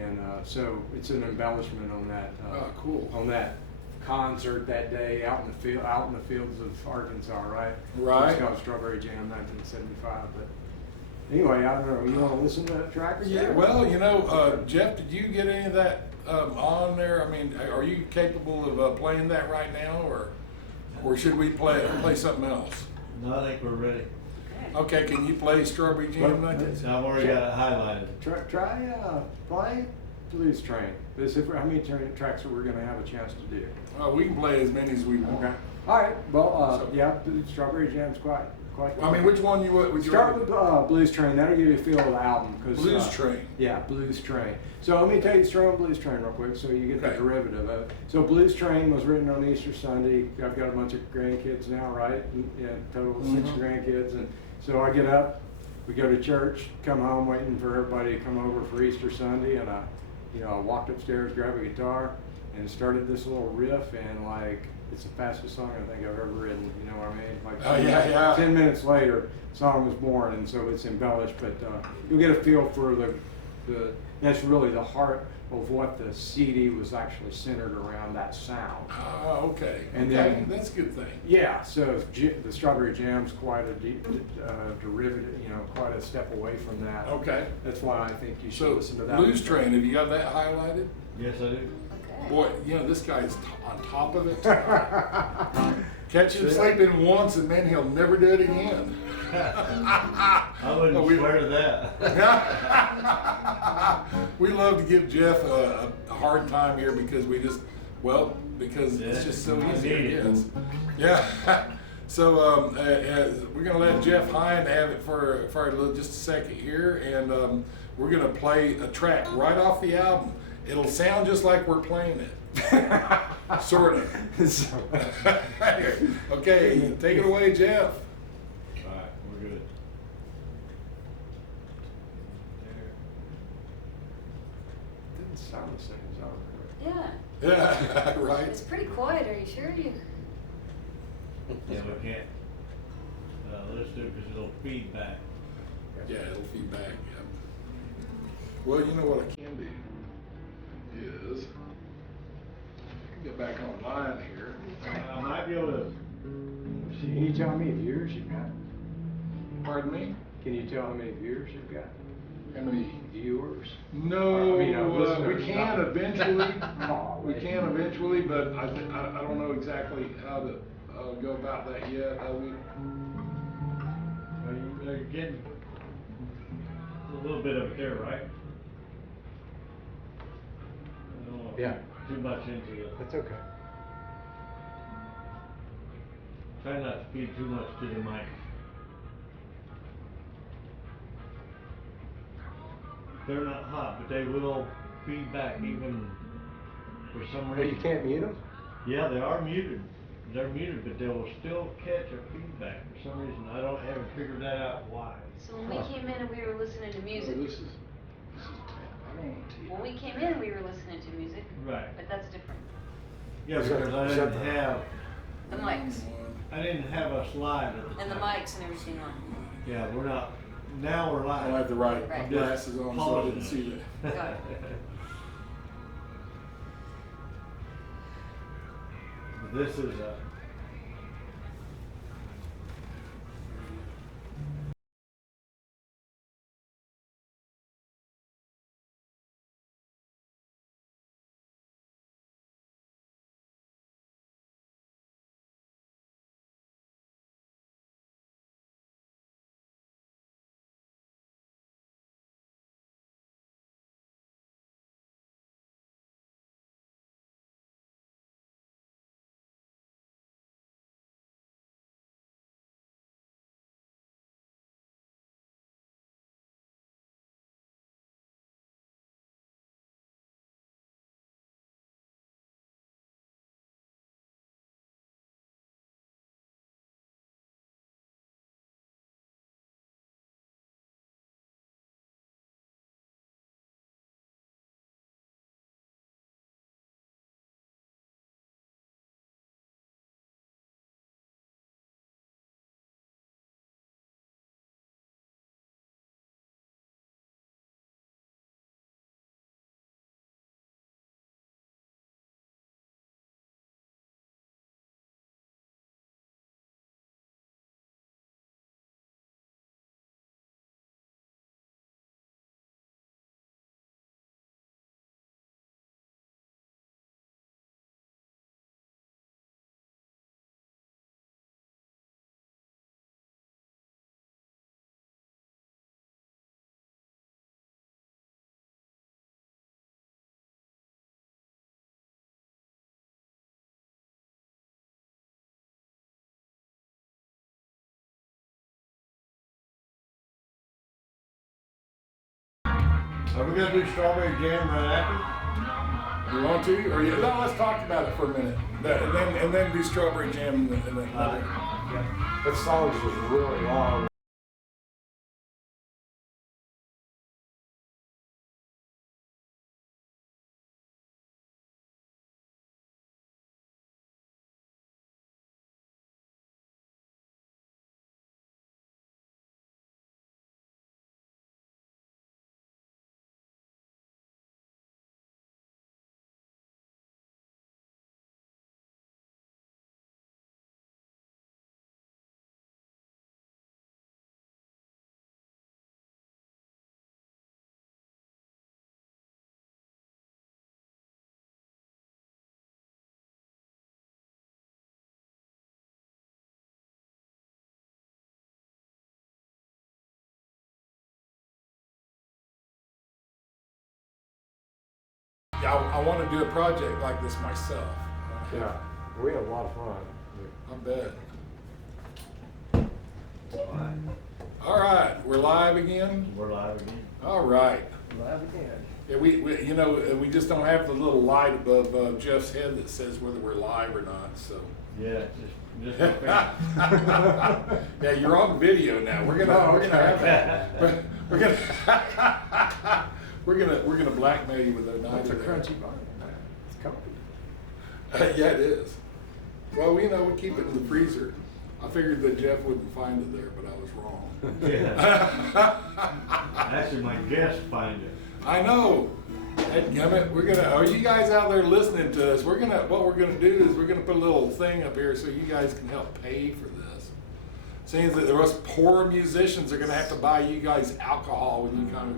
and so it's an embellishment on that on that concert that day out in the fields of Arkansas, right? Right. It's called Strawberry Jam 1975, but anyway, I don't know. You want to listen to that track? Yeah. Well, Jeff, did you get any of that on there? I mean, are you capable of playing that right now, or should we play something else? No, I think we're ready. Okay, can you play Strawberry Jam like this? I've already got it highlighted. Try play Blues Train. This is how many tracks are we going to have a chance to do? We can play as many as we want. Okay. All right. Well, Strawberry Jam's quite. I mean, which one would you start with Blues Train? That'll give you a feel of the album. Blues Train. Yeah, Blues Train. So let me tell you the story on Blues Train real quick, so you get the derivative of it. So Blues Train was written on Easter Sunday. I've got a bunch of grandkids now, right? Yeah, total of 6 grandkids, and so I get up, we go to church, come home, waiting for everybody to come over for Easter Sunday, and I walked upstairs, grabbed a guitar, and started this little riff, and it's the fastest song I think I've ever written, you know what I mean? 10 minutes later, the song was born, and so it's embellished, but you'll get a feel for That's really the heart of what the CD was actually centered around, that sound. Okay. And okay. then- That's a good thing. Yeah, so the Strawberry Jam's quite a derivative, quite a step away from that. Okay. That's why I think you should So, listen to that. Blues one. Train, have you got that highlighted? Yes, I do. Okay. Boy, this guy's on top of it. Catch him sleeping once and then he'll never do it again. I wouldn't swear to that. We love to give Jeff a hard time here because because it's Yeah, just so I easy, need I it. guess. Yeah. So we're gonna let Jeff Hine have it for just a second here, and we're gonna play a track right off the album. It'll sound just like we're playing it. Sort of. Okay, take it away, Jeff. All right, we're good. Didn't sound the same as ours. Yeah. Yeah, right. It's pretty quiet. Are you sure? Yeah, we can't. Let's do it because it'll feed back. Yeah, it'll feed back. Yeah. Well, you know what I can do is I can get back online here. I might be able to. Can you tell how many viewers you've got? Pardon me? Can you tell how many viewers you've got? How many? Viewers? No, I mean, listeners, we can not- eventually. Oh, We can eventually, but I don't know exactly how to go about that yet. Are you getting a little bit of it there, right? I don't want Yeah. too much into it. That's okay. Try not to feed too much to the mic. They're not hot, but they will feed back even for some But reason. you can't mute them? Yeah, they are muted. They're muted, but they will still catch a feedback for some reason. I haven't figured that out why. So when we came in and we were listening to music, This is I don't want to. when we came in, we were listening to music, Right. but that's different. Yeah, Is that- because I is that didn't the- have The mics a slide at the and the time. mics and everything on. Yeah, we're not. Now we're I live. don't have the right Right. glasses on, so I didn't see that. Got it. This is a. Are we gonna do strawberry jam right after? You want to? Or no, let's talk about it for a minute. And then do strawberry jam and then. That song was really long. yeah, I want to do a project like this myself. Yeah, we had a lot of fun. I bet. All right, we're live again. We're live again. All right. Live again. Yeah, we you know, we just don't have the little light above Jeff's head that says whether we're live or not. So. Yeah, just okay. Yeah, you're on video now. We're gonna have that. We're gonna blackmail you with a knife. That's a crunchy bun. It's comfy. Yeah, it is. Well, you know, we keep it in the freezer. I figured that Jeff wouldn't find it there, but I was wrong. Yeah. Actually, my guests find it. I know. Dadgummit, we're gonna. Are you guys out there listening to us? What we're gonna do is we're gonna put a little thing up here so you guys can help pay for this. Seeing that the most poor musicians are gonna have to buy you guys alcohol when you come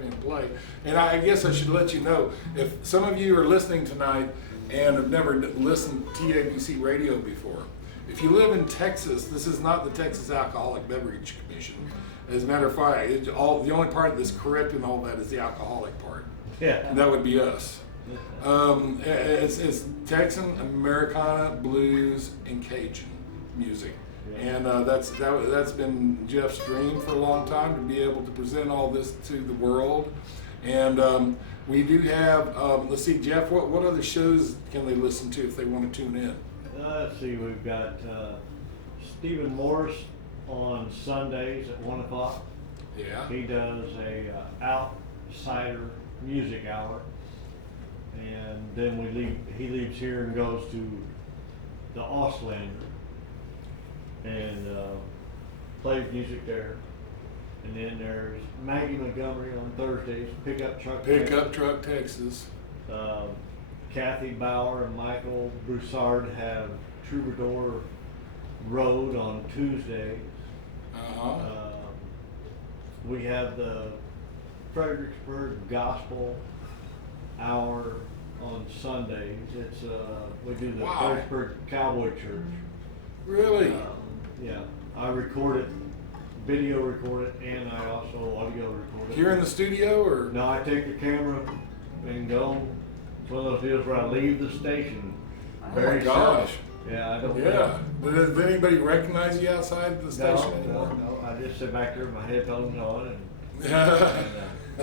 in and play. And I guess I should let you know, if some of you are listening tonight and have never listened to TABC radio before, if you live in Texas, this is not the Texas Alcoholic Beverage Commission. As a matter of fact, the only part that's correct in all that is the alcoholic part. Yeah. And that would be us. It's Texan, Americana, blues, and Cajun music. And that's been Jeff's dream for a long time, to be able to present all this to the world. And we do have, let's see, Jeff, what other shows can they listen to if they want to tune in? Let's see, we've got Stephen Morris on Sundays at 1 o'clock. Yeah. He does a outsider music hour, and then he leaves here and goes to the Auslander and plays music there. And then there's Maggie Montgomery on Thursdays, Pickup Truck Texas. Kathy Bauer and Michael Broussard have Troubadour Road on Tuesdays. We have the Fredericksburg Gospel Hour on Sundays. It's we do the Fredericksburg Cowboy Church. Really? Yeah, I record it, video record it, and I also audio record it. Here in the studio, or? No, I take the camera and go. It's one of those deals where I leave the station. Oh my gosh. Yeah, I don't. Yeah. Does anybody recognize you outside the station anymore? No. I just sit back there with my headphones on and Yeah.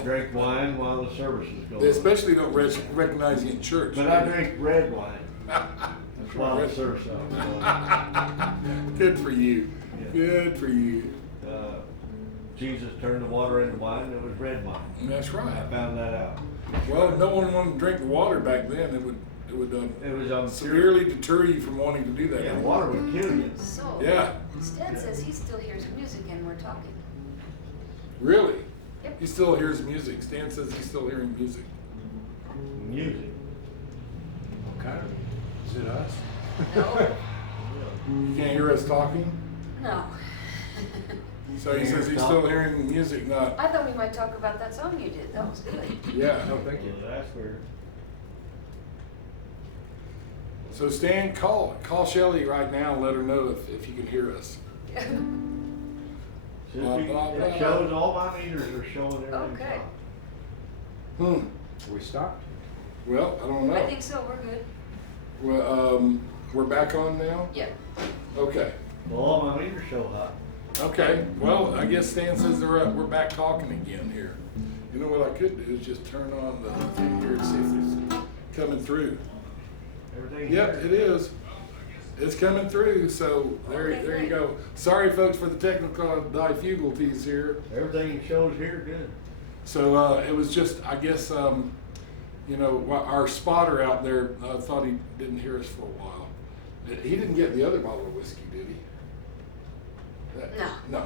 drink wine while the service is going. They especially don't recognize you in church. But I drink red wine while the service is going. Good for you. Yeah. Good for you. Jesus turned the water into wine, and it was red wine. That's I right. found that out. Well, no one wanted to drink the water back then. It would It was severely deter you from wanting to do that. Yeah, water would kill you. So, Yeah. Stan says he still hears music and we're talking. Really? Yep. He still hears music. Stan says he's still hearing music. Music. Okay. Is it us? No. You can't hear us talking? No. So he says he's still hearing music, not. I thought we might talk about that song you did. That was good. Yeah. No, thank you. Well, that's weird. So Stan, call Shelly right now and let her know if you can hear us. It shows all my meters are showing everything. Okay. We stopped. Well, I don't know. I think so. We're good. Well, we're back on now? Yeah. Okay. Well, all my meters show hot. Okay. Well, I guess Stan says we're back talking again here. You know what I could do is just turn on the thing here and see if it's coming through. Everything. Yep, here. it is. It's coming through, so there you go. Sorry, folks, for the technical difficulties here. Everything shows here good. So it was just, I guess, you know, our spotter out there thought he didn't hear us for a while. He didn't get the other bottle of whiskey, did he? No.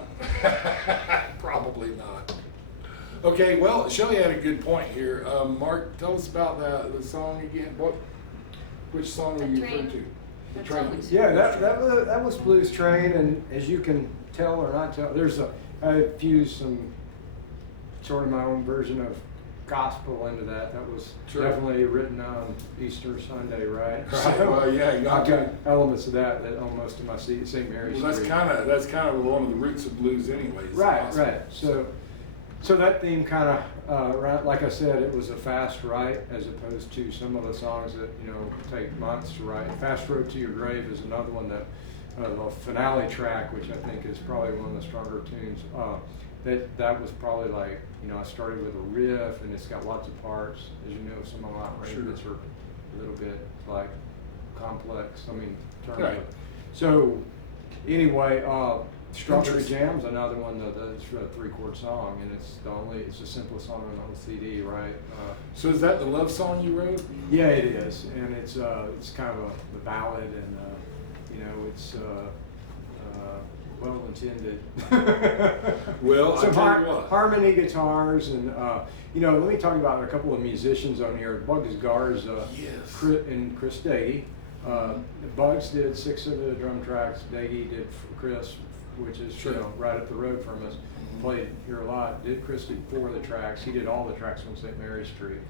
Probably not. Okay, well, Shelley had a good point here. Mark, tell us about the song again. Which song are you referring to? The Train. Yeah, that was Blues Train, and as you can tell or not tell, I fused some sort of my own version of gospel into that. That was definitely written on Easter Sunday, right? Well, yeah, you I've got elements of that on most of my St. Mary's. Well, that's kind of one of the roots of blues, anyways. Right, gospel. right. So So that theme kind of, like I said, it was a fast write as opposed to some of the songs that, you know, take months to write. Fast Road to Your Grave is another one that, the finale track, which I think is probably one of the stronger tunes, that was probably like, you know, I started with a riff and it's got lots of parts. As you know, some of my arrangements are a little bit like complex, I mean, in terms Right. of, so anyway, Strawberry Jam's another one that's a 3-chord song, and it's the simplest song on the whole CD, right? So is that the love song you wrote? Yeah, it is, and it's kind of a ballad, and you know, it's well intended. Well, Some I tell you what. harmony guitars, and you know, let me talk about a couple of musicians on here. Bugs Garza, Yes. and Chris Daggy. Bugs did 6 of the drum tracks. Daggy did Chris, which is Sure. you know, right up the road from us. Played here a lot. Chris did 4 of the tracks. He did all the tracks on St. Mary's Street.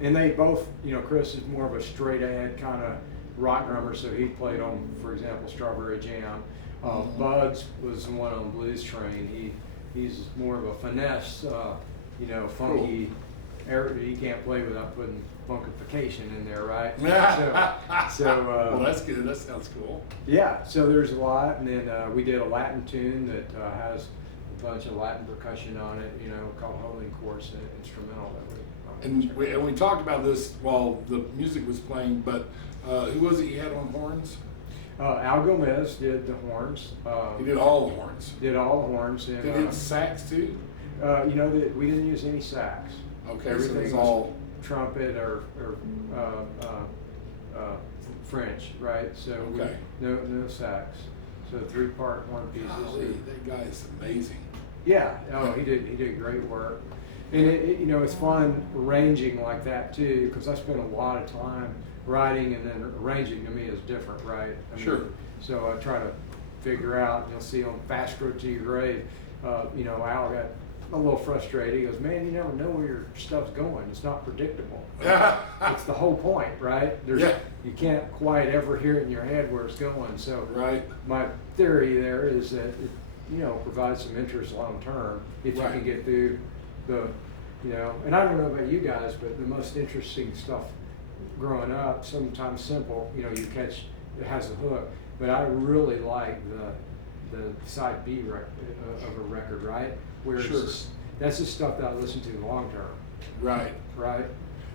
And they both, you know, Chris is more of a straight ahead kind of rock drummer, so he played on, for example, Strawberry Jam. Bugs was the one on Blues Train. He's more of a finesse, you know, funky. He can't play without putting funkification in there, right? Well, that's good. That sounds cool. Yeah, so there's a lot, and then we did a Latin tune that has a bunch of Latin percussion on it, you know, called Holy Course, an instrumental that And we talked about this while the music was playing, but who was it you had on horns? Al Gomez did the horns. He did all the horns. Did all the horns, and Did it sax too? you know that we didn't use any sax. Okay, Everything so it's was all trumpet or French, right? So Okay. no sax. So 3-part horn pieces. golly, that guy is amazing. Yeah. Oh, he did great work, and you know, it's fun arranging like that too, because I spent a lot of time writing, and then arranging to me is different, right? I mean, Sure. So I try to figure out. You'll see on Fast Road to Your Grave, you know, Al got a little frustrated. He goes, "Man, you never know where your stuff's going. It's not predictable." It's the whole point, right? Yeah. You can't quite ever hear it in your head where it's going. So Right. my theory there is that it, you know, provides some interest long term if you Right. can get through the, you know. And I don't know about you guys, but the most interesting stuff growing up, sometimes simple, you know, you catch it has a hook. But I really like the side B of a record, right? Where it's Sure. that's the stuff that I listen to long term, Right. right?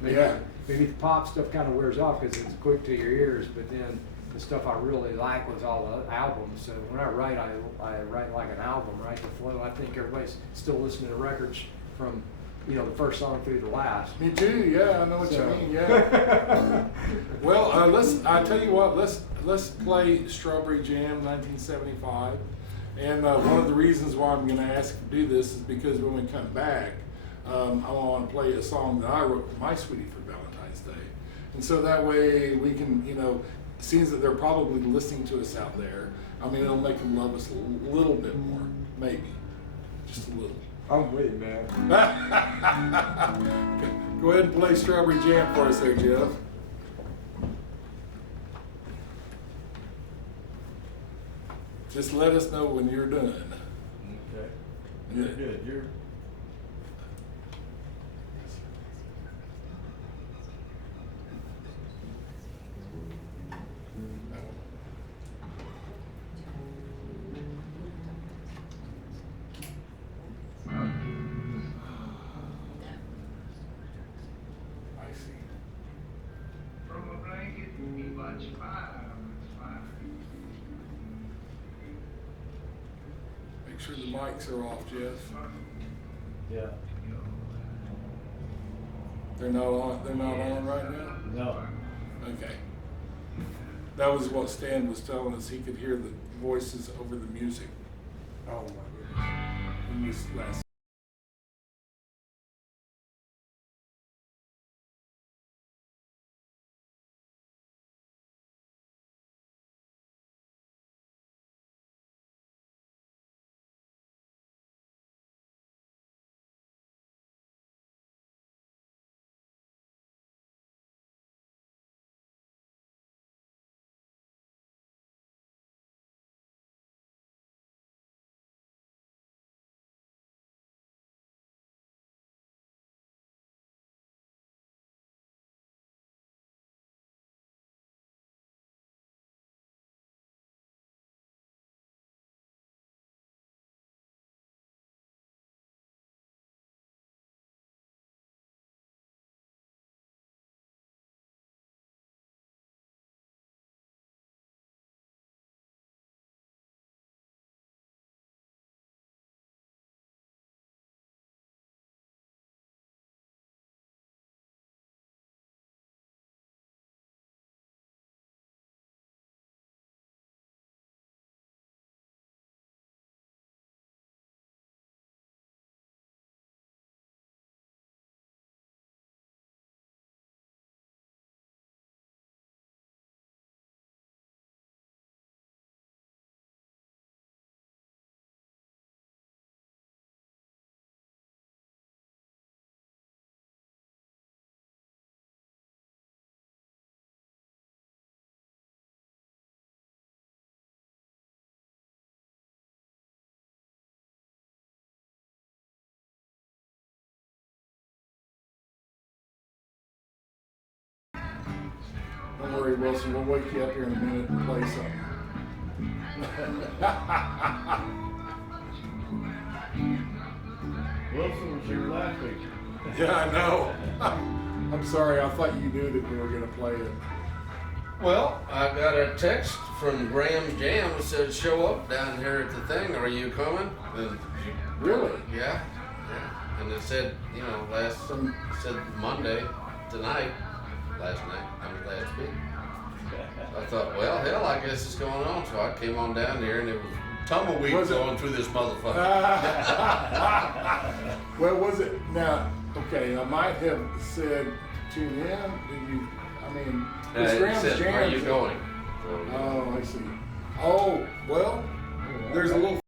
Maybe, Yeah. Maybe the pop stuff kind of wears off because it's quick to your ears, but then the stuff I really like was all the albums. So when I write write like an album, right? The flow. I think everybody's still listening to records from, you know, the first song through the last. Me too. Yeah, I know what So- you mean. Yeah. Well, I tell you what. Let's play Strawberry Jam 1975. And one of the reasons why I'm going to ask to do this is because when we come back, I want to play a song that I wrote for my sweetie for Valentine's Day. And so that way we can, you know, seems that they're probably listening to us out there. I mean, it'll make them love us a little bit more, maybe. Just a little. I'm with you, man. Go ahead and play Strawberry Jam for us there, Jeff. Just let us know when you're done. Okay. Good. Good, you're. I see. From a blanket, we watch fire. Make sure the mics are off, Jeff. Yeah. They're not on. They're not on right now. No. Okay. That was what Stan was telling us. He could hear the voices over the music Oh my goodness. in this last. Don't worry, Wilson. We'll wake you up here in a minute and play something. Wilson was here last week. Yeah, I know. I'm sorry. I thought you knew that we were gonna play it. Well, I got a text from Graham's Jam that said, show up down here at the thing. Are you coming? And, Really? yeah. And it said, you know, said Monday, tonight, last week. I thought, well, hell, I guess it's going on. So I came on down here and it was tumbleweed Was it- going through this motherfucker. Well, was it now? Okay, I might have said tune in. Did you? I mean, it's It Graham's said, Jam. are you going? Oh, I see. Oh, well, there's a little.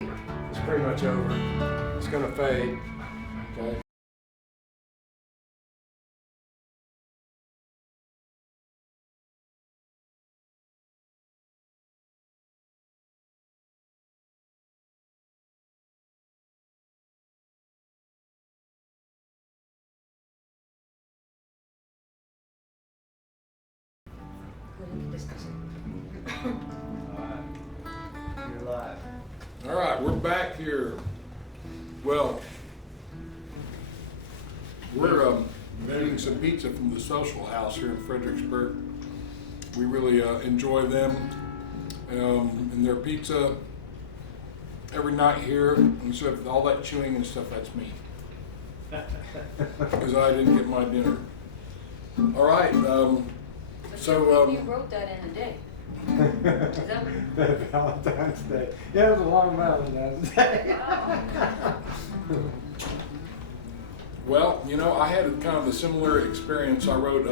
It's pretty much over. It's gonna fade. Okay. You're live. All right, we're back here. Well, we're eating some pizza from the Social House here in Fredericksburg. We really enjoy them and their pizza every night here. And so all that chewing and stuff, that's me, because I didn't get my dinner. All right, so You wrote that in a day. Is that Valentine's Day. Yeah, it was a long Valentine's Day. well, you know, I had kind of a similar experience. I wrote,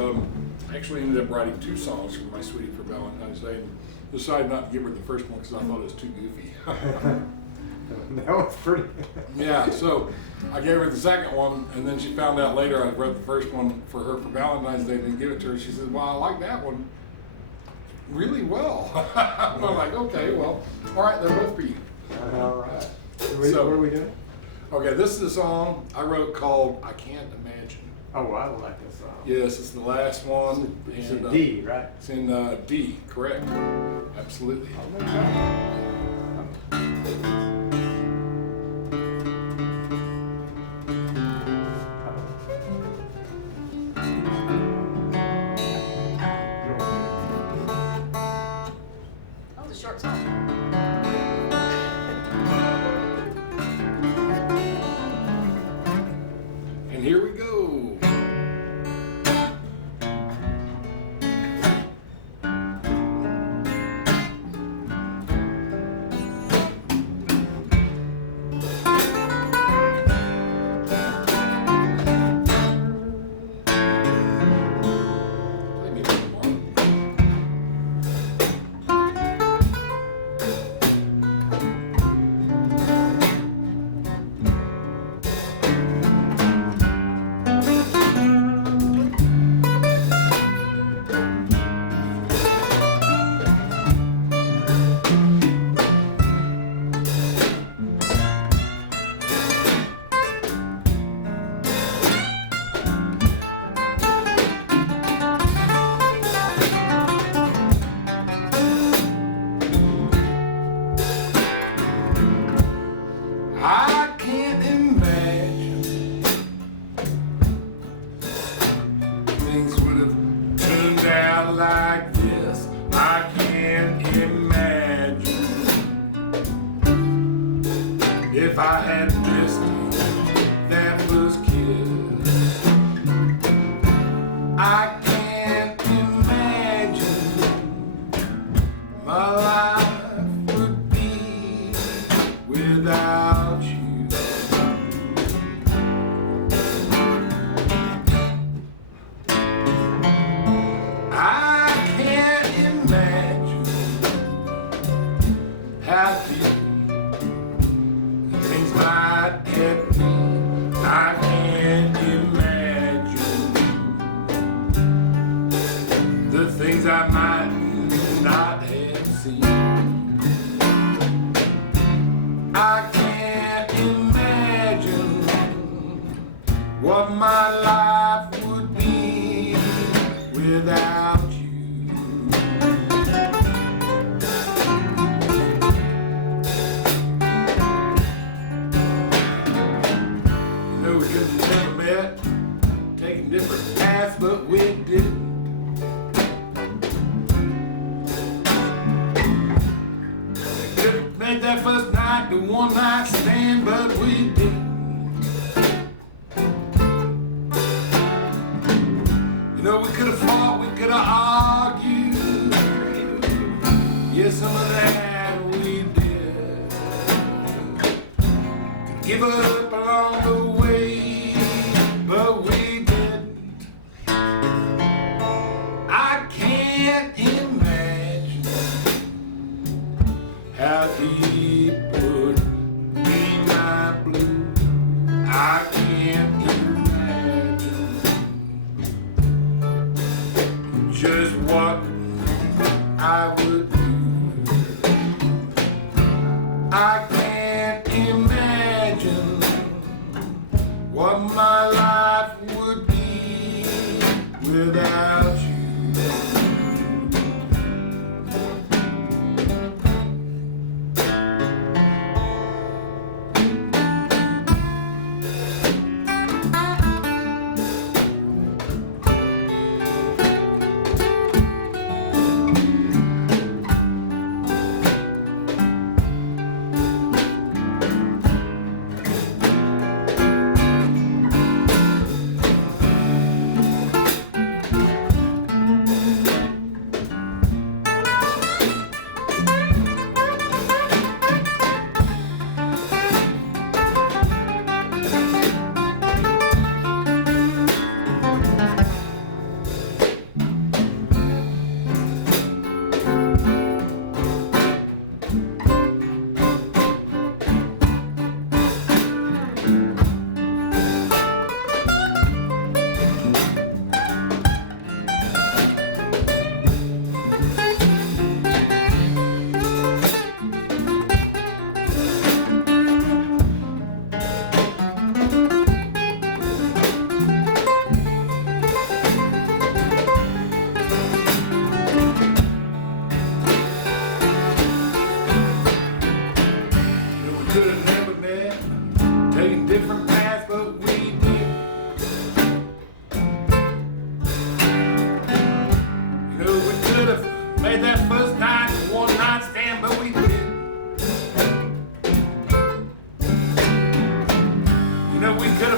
actually ended up writing 2 songs for my sweetie for Valentine's Day, and decided not to give her the first one because I thought it was too goofy. That was pretty. Yeah, so I gave her the second one, and then she found out later I wrote the first one for her for Valentine's Day, didn't give it to her. She said, well, I like that one really well. I'm like, okay, well, all right, they're both for you. All right. So- What are we doing? Okay, this is a song I wrote called I Can't Imagine. Oh, I like this song. Yes, it's the last one. It's and, in D, right? It's in D, correct. Absolutely. Oh, no Oh, the short song. And here we go. Play me one more. I can't imagine things would have turned out like this. I can't imagine if I had missed that first kiss. I can't imagine my life would be without you. I can't imagine how deep things might have been. I can't imagine the things I might not have seen. I can't imagine what my life would be without you. You know, we could have never met, taken different paths, but we didn't. Could have made that first night the one night stand, but we didn't. You know, we could have fought, we could have argued. Yes, some of that we did. Could give up along the way, but we didn't. I can't imagine how deep would be my blue. I can't imagine just what I would do. I can't imagine what my life would be without you.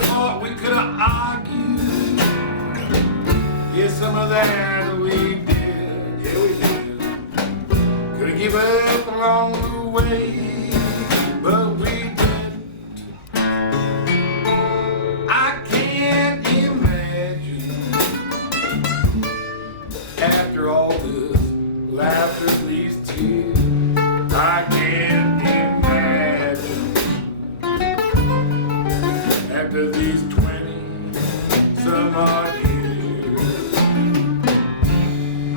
thought we could have argued. Yeah, some of that we did. Yeah, we did. Could have given up along the way, but we didn't. I can't imagine after all this laughter, these tears. I can't imagine after these 20 some odd years.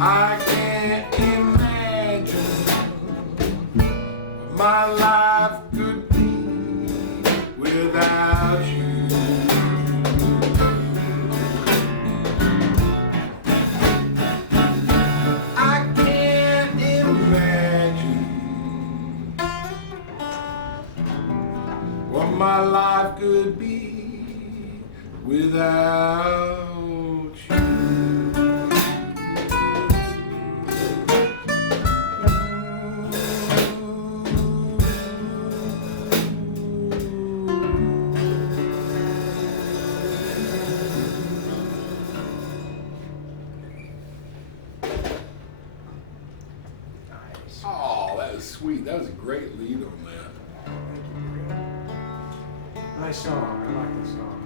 I can't imagine what my life could be without you. I can't imagine what my life could be without Nice. Oh, that was sweet. That was a great lead on that. Nice song. I like this song.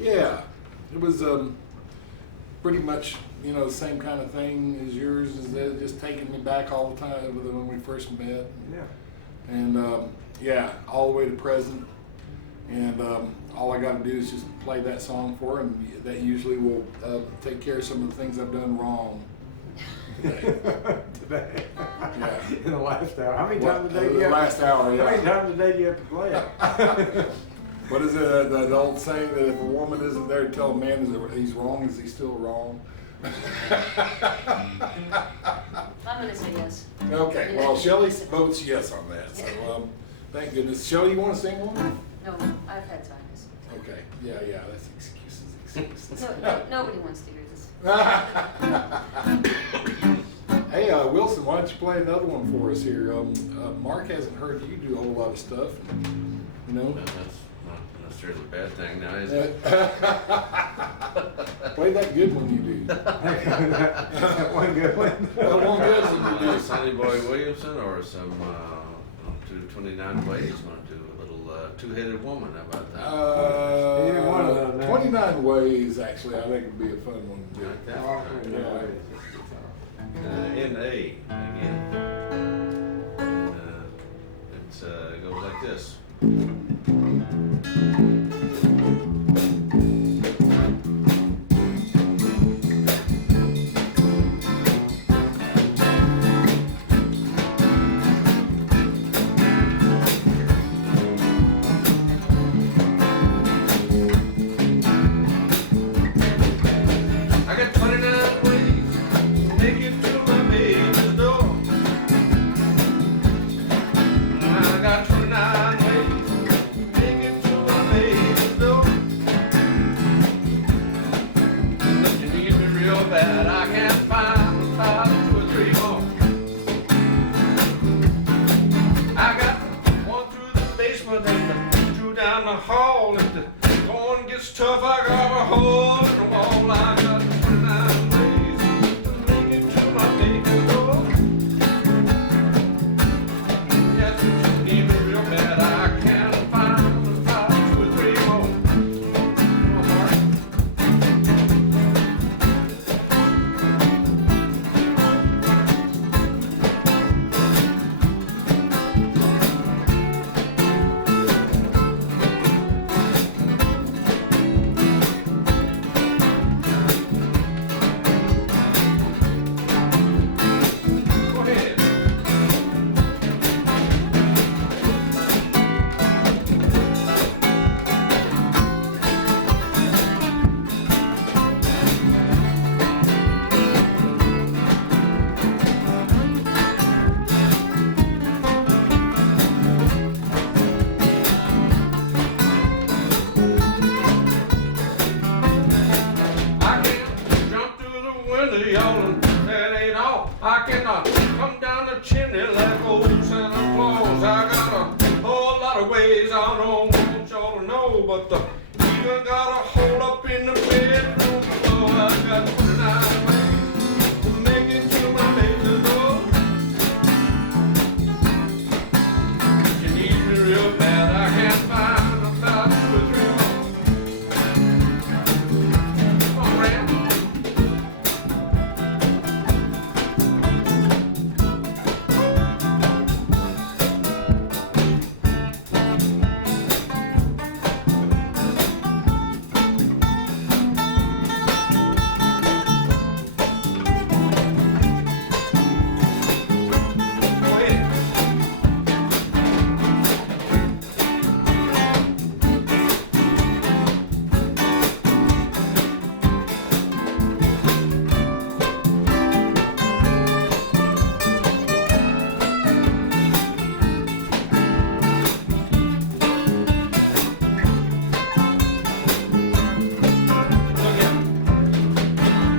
Yeah, it was pretty much, you know, the same kind of thing as yours. Is that just taking me back all the time when we first met, Yeah. and yeah, all the way to present. And all I got to do is just play that song for her, and that usually will take care of some of the things I've done wrong. Today. Yeah. In the last hour. How many What, times a day do the you have last hour, How yeah. many times a day do you have to play it? What is it, the old saying that if a woman isn't there to tell a man he's wrong, is he still wrong? I'm gonna say yes. Okay, well, Shelley votes yes on that, so thank goodness. Shelley, you want to sing one? No, I've had sinus. Okay, yeah, that's excuses. No, nobody wants to hear this. Hey, Wilson, why don't you play another one for us here? Mark hasn't heard you do a whole lot of stuff, you know. Well, that's not necessarily a bad thing now, is it? Play that good one you do. One good one. That one good one you do. Sonny Boy Williamson or some 229 Ways. Want to do a little Two-Headed Woman? How about that? Either one of them, man. 29 Ways, actually, I think would be a fun one to do. Like that? Oh, Okay. no. In A again. It goes like this. I got 29 ways to make it to my baby's door. I got 29 ways to make it to my baby's door. If you need me real bad, I can't find 5, 2 or 3 more. I got one through the basement and 2 down the hall. If the going gets tough, I got a hole in the wall. I got 29 ways to make it to my baby's door. Yes, if you need me real bad, I can't find 5, 2 or 3 more. Come on, Mark. but the heater got a hole up in the bedroom floor. I got 29 ways to make it to my baby's door. If you need me real bad, I can't find about 2 or 3 more. Come on, Randy. Go ahead.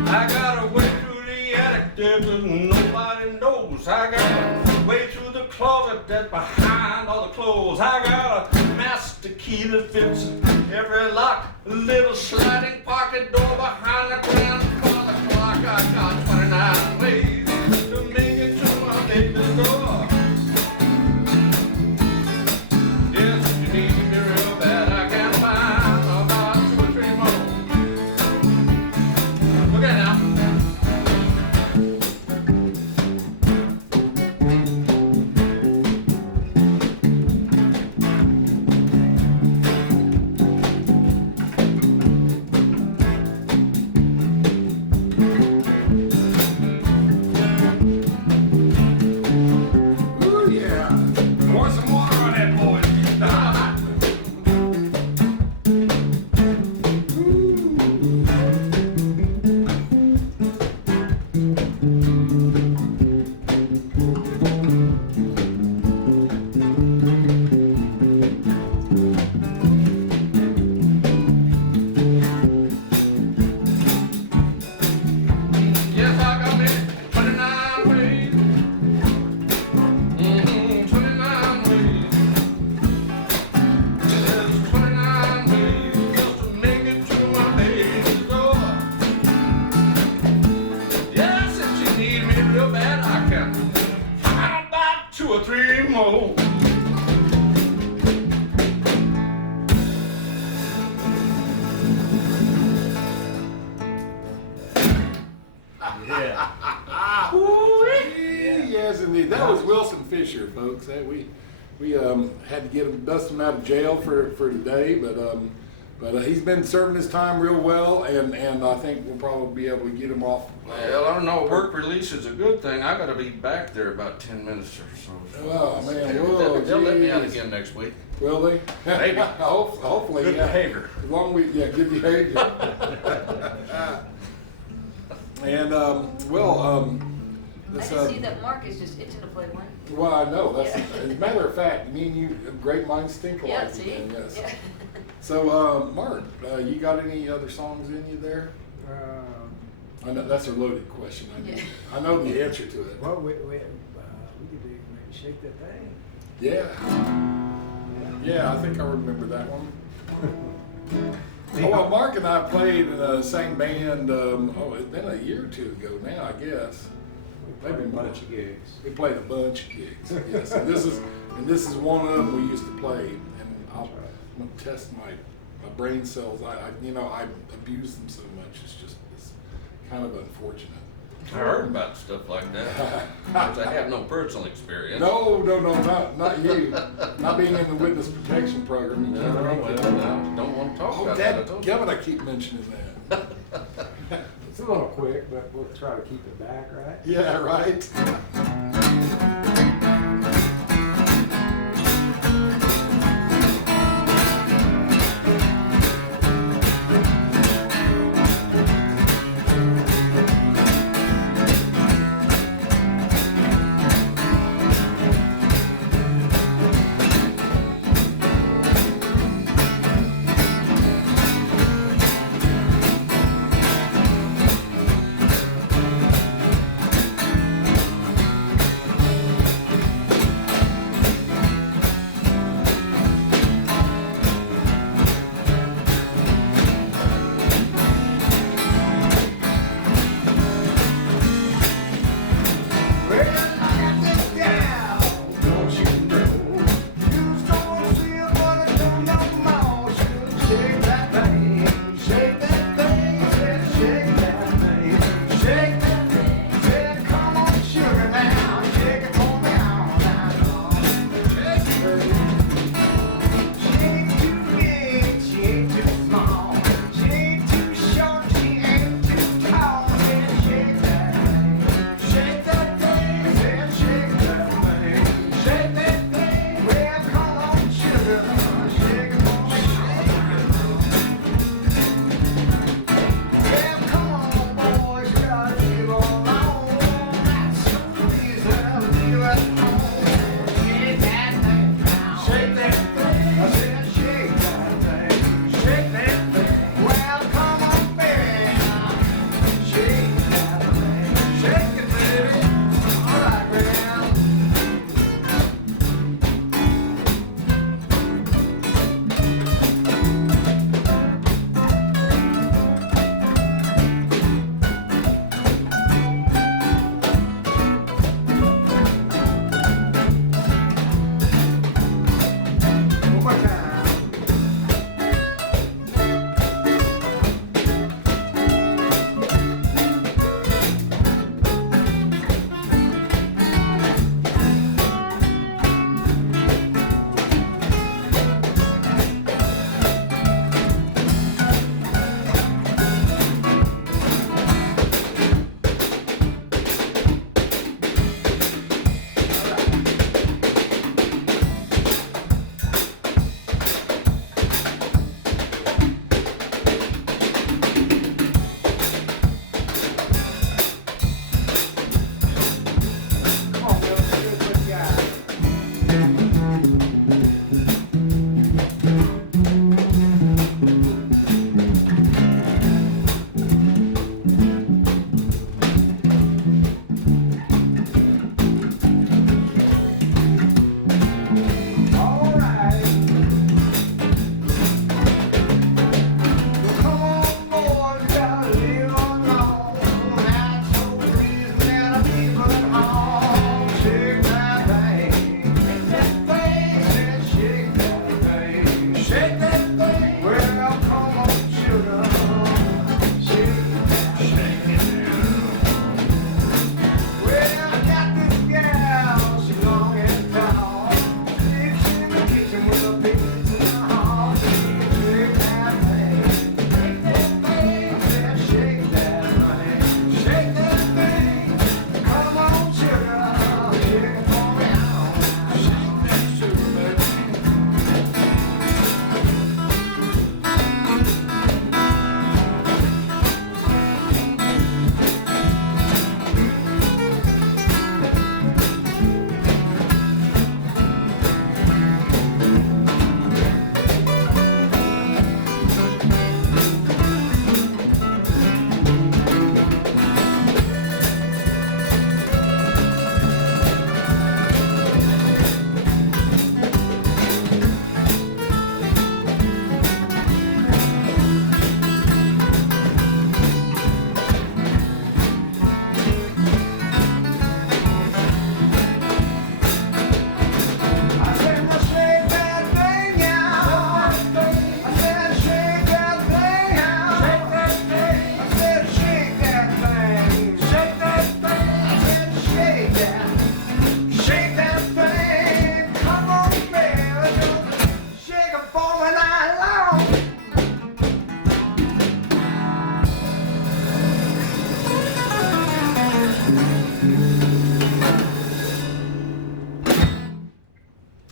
I got a way through the attic that nobody knows. I got a way through the closet that's behind all the clothes. I got a master key that fits every lock, a little sliding pocket door behind the grandfather clock. I got 29 ways to make it to my baby's door. Yes, if you need me real bad, I can find about 2 or 3 more. Look at it now. Ooh, yeah. Pour some water on that, boys. Yes, I got me 29 ways. 29 ways. There's 29 ways just to make it to my baby's door. Yes, if you need me real bad, I can find about 2 or 3 more. Yeah. Yes, indeed. That was Wilson Fisher, folks. We had to get him, dust him out of jail for today, but he's been serving his time real well, and I think we'll probably be able to get him off. Well, I don't know. Work release is a good thing. I gotta be back there about 10 minutes or so. Oh man, whoa, They'll let me out geez. again next week. Will they? Maybe. Hopefully, Good yeah. behavior. As long as we, yeah, good behavior. And I this, just see that Mark is just itching to play one. well, I know that's Yeah. as a matter of fact, me and you, great minds think alike. Yeah, see? again, Yes. Yeah. So, Mark, you got any other songs in you there? I know that's a loaded question. Yeah. I know the answer to it. Well, we could do maybe Shake That Thing. Yeah. Yeah, I think I remember that one. Oh, well, Mark and I played in the same band. It's been a year or two ago now, I guess. We played a bunch of gigs. We played a bunch of gigs. Yes, and this is one of them we used to play. And I'm gonna test my brain cells. I abuse them so much. It's kind of unfortunate. I heard about stuff like that. Which I have no personal experience. No, not you. Not being in the witness protection program. You No, can't well, I don't want to talk Oh, about that. I Dad, told you. Kevin, I keep mentioning that. It's a little quick, but we'll try to keep it back, right? Yeah, right.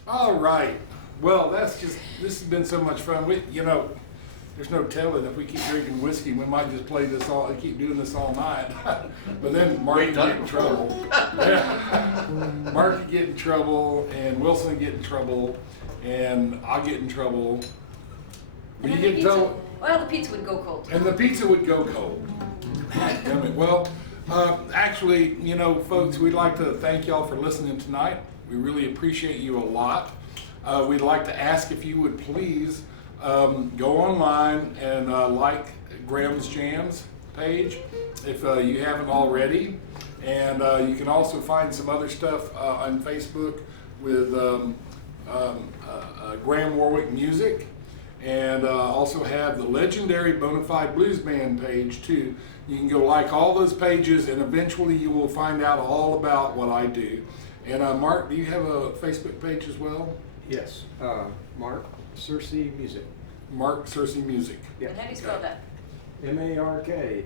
All right. Well, this has been so much fun. There's no telling if we keep drinking whiskey, we might just keep doing this all night. But then Mark We've can done get in it trouble. Yeah. Mark can get in trouble, and Wilson will get in trouble, and I'll get in trouble. Will you get in trouble? Well, the pizza would go cold. And the pizza would go cold. Damn it. Well, actually, folks, we'd like to thank y'all for listening tonight. We really appreciate you a lot. We'd like to ask if you would please go online and like Graham's Jams page if you haven't already. And you can also find some other stuff on Facebook with Graham Warwick Music. And also have the legendary Bonafide Blues Band page too. You can go like all those pages, and eventually you will find out all about what I do. And Mark, do you have a Facebook page as well? Yes, Mark Searcy Music. Mark Searcy Music. Yeah. And how do you spell that? MarkSearcy.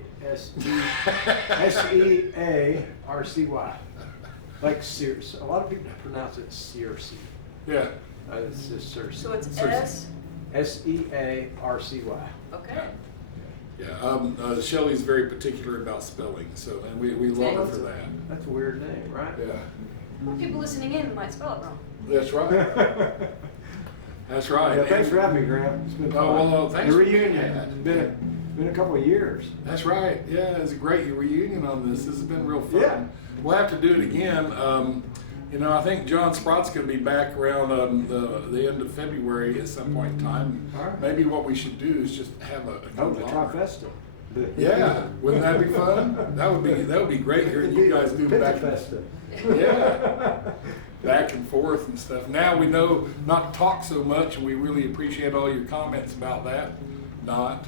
Like Sears. A lot of people pronounce it Searcy. Yeah. It's just Searcy. So it's Searcy. Searcy. Okay. Yeah. Shelley's very particular about spelling, and we love her for that. That's a weird name, right? Yeah. Well, people listening in might spell it wrong. That's right. That's right. Yeah, thanks for having me, Graham. It's been fun. well, thanks The for being reunion. here. It's been a couple of years. That's right. Yeah, it's a great reunion on this. This has been real fun. Yeah. We'll have to do it again. I think John Sprott's going to be back around the end of February at some point in time. All right. Maybe what we should do is just have a Oh, the conglomerate. trifesta. Yeah, wouldn't that be fun? That would be great hearing you guys do back. Festa. Yeah, back and forth and stuff. Now we know not to talk so much, and we really appreciate all your comments about that. Not.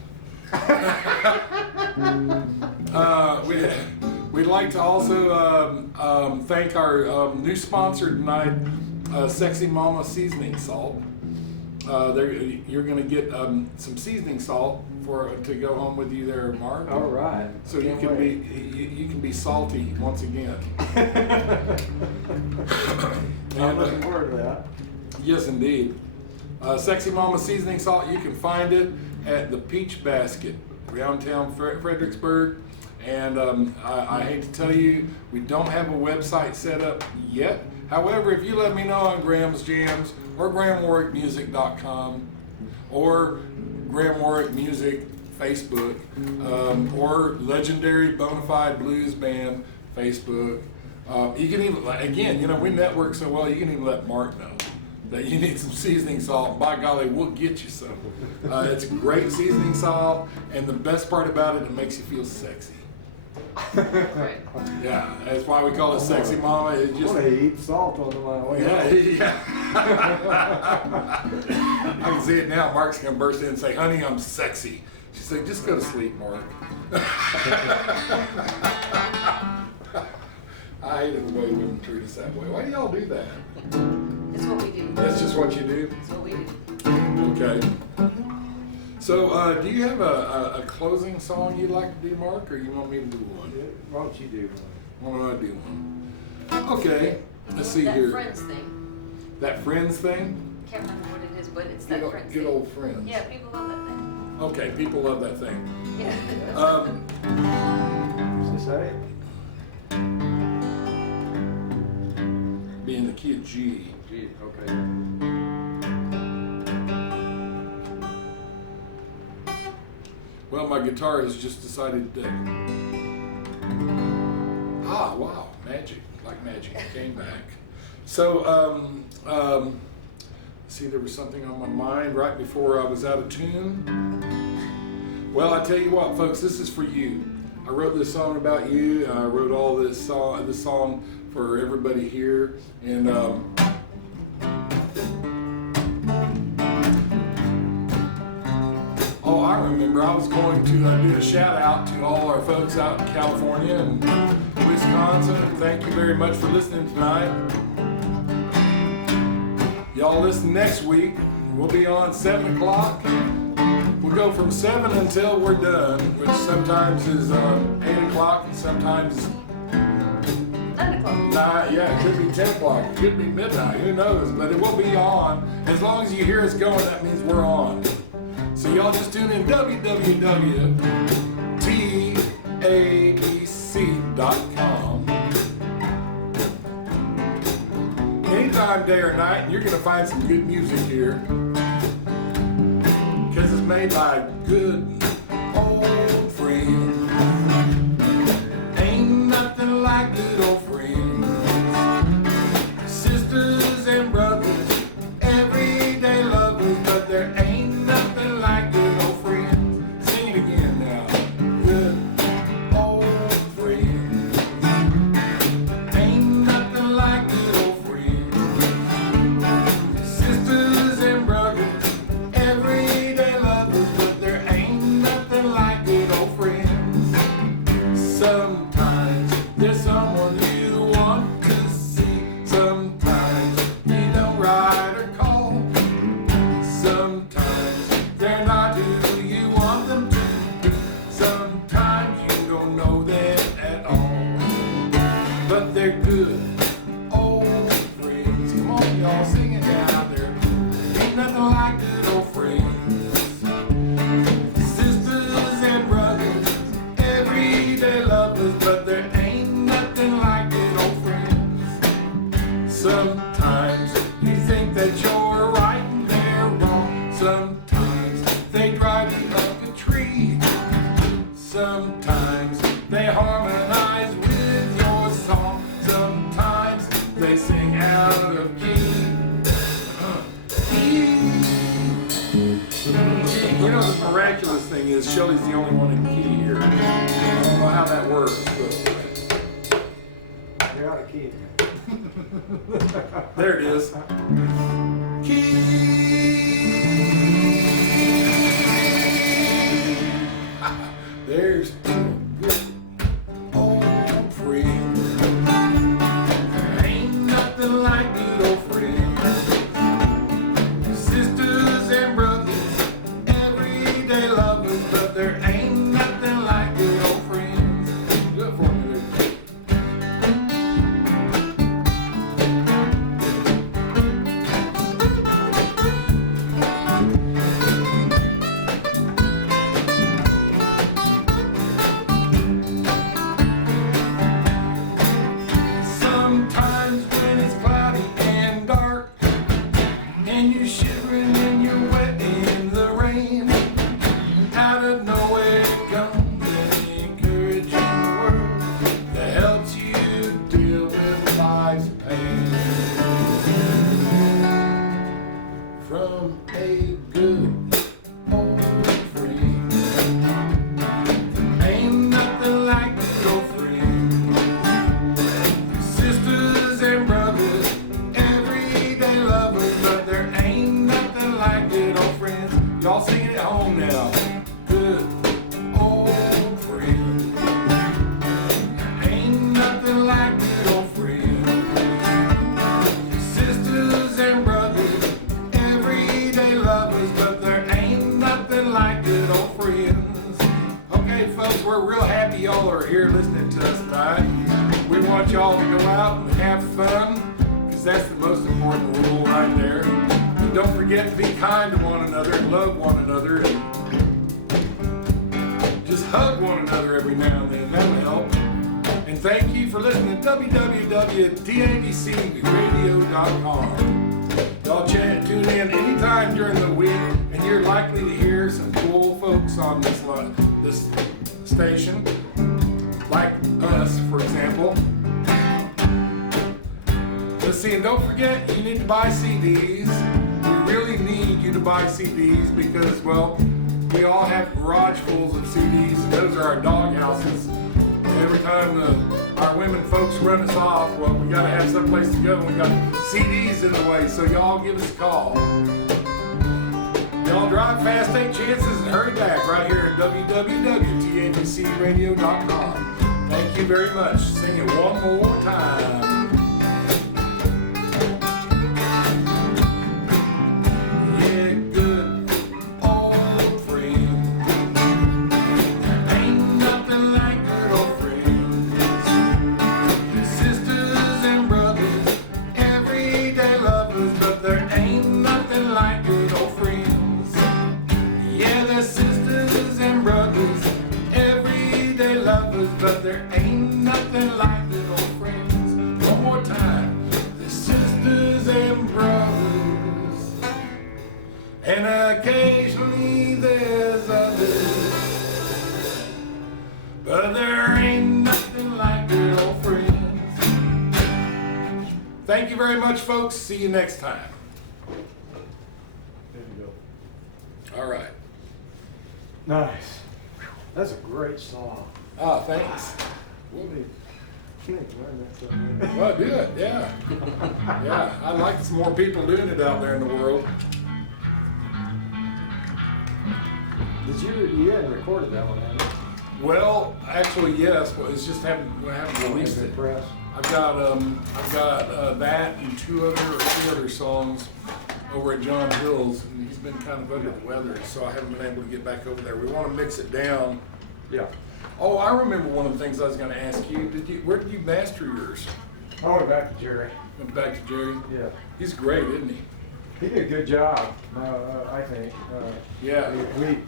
We'd like to also thank our new sponsor tonight, Sexy Mama Seasoning Salt. You're going to get some seasoning salt to go home with you there, Mark. All right. So you can be salty once again. I'm looking forward to that. Yes, indeed. Sexy Mama Seasoning Salt, you can find it at the Peach Basket, downtown Fredericksburg. And I hate to tell you, we don't have a website set up yet. However, if you let me know on Graham's Jams or GrahamWarwickMusic.com or Graham Warwick Music Facebook or Legendary Bonafide Blues Band Facebook, you can even, again, we network so well, you can even let Mark know that you need some seasoning salt. By golly, we'll get you some. It's great seasoning salt, and the best part about it, it makes you feel sexy. Right. Yeah, that's why we call it Sexy Mama. It's I just, want to eat salt on my way. yeah. I can see it now. Mark's gonna burst in and say, "Honey, I'm sexy." She's like, "Just go to sleep, Mark." I hate it the way women treat us that way. Why do y'all do that? It's what we do. That's just what you do? It's what we do. Okay. So, do you have a closing song you'd like to do, Mark, or you want me to do one? Why don't you do one? Why don't I do one? Okay. Let's see That here. Friends thing. That Friends thing? Can't remember what it is, but it's that Friends Good thing. old Friends. Yeah, people love that thing. Okay, people love that thing. Yeah. Is this it? Be in the key of G. Gee, okay. Well, my guitar has just decided to. Wow, magic, like magic, it came back. So, see, there was something on my mind right before I was out of tune. Well, I tell you what, folks, this is for you. I wrote this song about you. I wrote all this song for everybody here, and I remember I was going to do a shout out to all our folks out in California and Wisconsin. Thank you very much for listening tonight. Y'all listen next week. We'll be on 7 o'clock. go from 7 until we're done, which sometimes is 8 o'clock and sometimes 9 o'clock. 9. Yeah, it could be 10 o'clock. It could be midnight. Who knows? But it will be on. As long as you hear us going, that means we're on. So y'all just tune in www.tabc.com. Anytime, day or night, and you're going to find some good music here. Because it's made by good old friends. Ain't nothing like good old friends. Sisters and brothers, everyday lovers, but there ain't nothing like good old friends. Sing it again now. Good old friends. Ain't nothing like good old friends. Sisters and brothers, everyday lovers, but there ain't nothing like good old friends. Sometimes there's someone you want to see. Sometimes you don't write or call. Sometimes they're not who you want them to be. Sometimes you don't know them at all. But they're good old friends. Come on, y'all, sing it down there. Ain't nothing like good old friends. Sisters and brothers, everyday lovers, but there ain't nothing like good old friends. Sometimes you think that you're right and they're wrong. Sometimes they drive you up a tree. Sometimes they harmonize with your song. Sometimes they sing out of key. You know, the miraculous thing is Shelley's the only one in key here. I don't know how that works, but You're out of key. there it is. Key. There's two good old friends. Ain't nothing like good old friends. Sisters and brothers, everyday lovers, but there ain't nothing like good old friends. Do it for me, there. Sometimes when it's cloudy and dark, and you're shivering and you're wet in the rain, out of nowhere comes an encouraging word that helps you deal with life's pain. From a good old friend. Ain't nothing like good old friends. Sisters and brothers, everyday lovers, but there ain't nothing like good old friends. Y'all sing it at home now. Good old friends. Ain't nothing like good old friends. Sisters and brothers, everyday lovers, but there ain't nothing like good old friends. Okay, folks, we're real happy y'all are here listening to us tonight. We want y'all to go out and have fun, because that's the most important rule right there. And don't forget to be kind to one another and love one another, and just hug one another every now and then. That'll help. And thank you for listening to www.tabcradio.com. Y'all tune in anytime during the week, and you're likely to hear some cool folks on this station, like us, for example. Let's see, and don't forget, you need to buy CDs. We really need you to buy CDs because, well, we all have garage fulls of CDs, and those are our dog houses. Every time our women folks run us off, well, we gotta have someplace to go. We got CDs in the way, so y'all give us a call. Y'all drive fast, take chances, and hurry back right here at www.tabcradio.com. Thank you very much. Sing it one more time. Yeah, good old friend. there ain't nothing like good old friends. One more time, the sisters and brothers, and occasionally there's others, but there ain't nothing like good old friends. Thank you very much, folks. See you next time. There you go. All right. Nice. That's a great song. Ah, thanks. Learn that somewhere. Well, good, yeah. Yeah, I'd like some more people doing it out there in the world. You hadn't recorded that one, had you? Well, actually, yes, but it's just we haven't released Been it. pressed. I've got that and three other songs over at John Hill's, and he's been kind of under the weather, so I haven't been able to get back over there. We want to mix it down. Yeah. Oh, I remember one of the things I was going to ask you. Where did you master yours? I went back to Jerry. Went back to Jerry. Yeah. He's great, isn't he? He did a good job, I think. Yeah. We,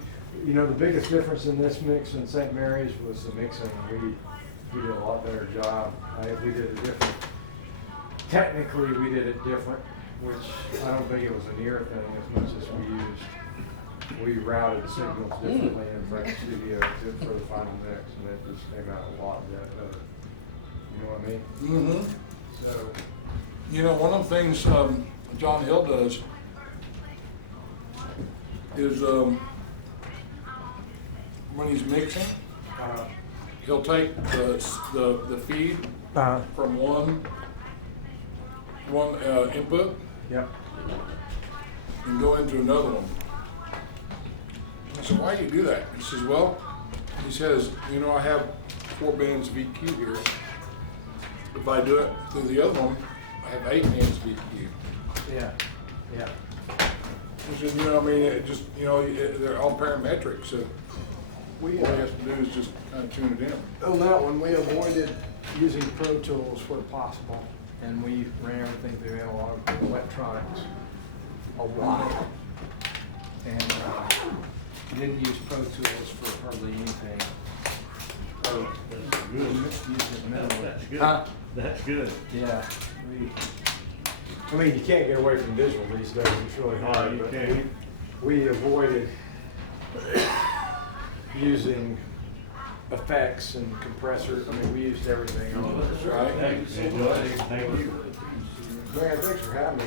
the biggest difference in this mix and St. Mary's was the mixing. We did a lot better job. We did it different. Technically, we did it different, which I don't think it was an ear thing as much as we routed the signals differently in Frank's studio for the final mix, and it just came out a lot better. You know what I mean? Mm-hmm. So, One of the things John Hill does is when he's mixing, he'll take the feed from one input yep. and go into another one. I said, why do you do that? He says, I have 4 bands of EQ here. If I do it through the other one, I have 8 bands of EQ. Yeah. Yeah. It's just, they're all parametric, so all he has to do is just kind of tune it in. On that one, we avoided using Pro Tools where possible, and we ran everything through analog electronics a lot. And didn't use Pro Tools for hardly anything. So, used it minimally. That's good. Huh? That's good. Yeah. I mean, you can't get away from digital these days. It's really hard. you but can't. we avoided using effects and compressors. I mean, we used everything on it. Right? Thank you. Man, thanks for having me.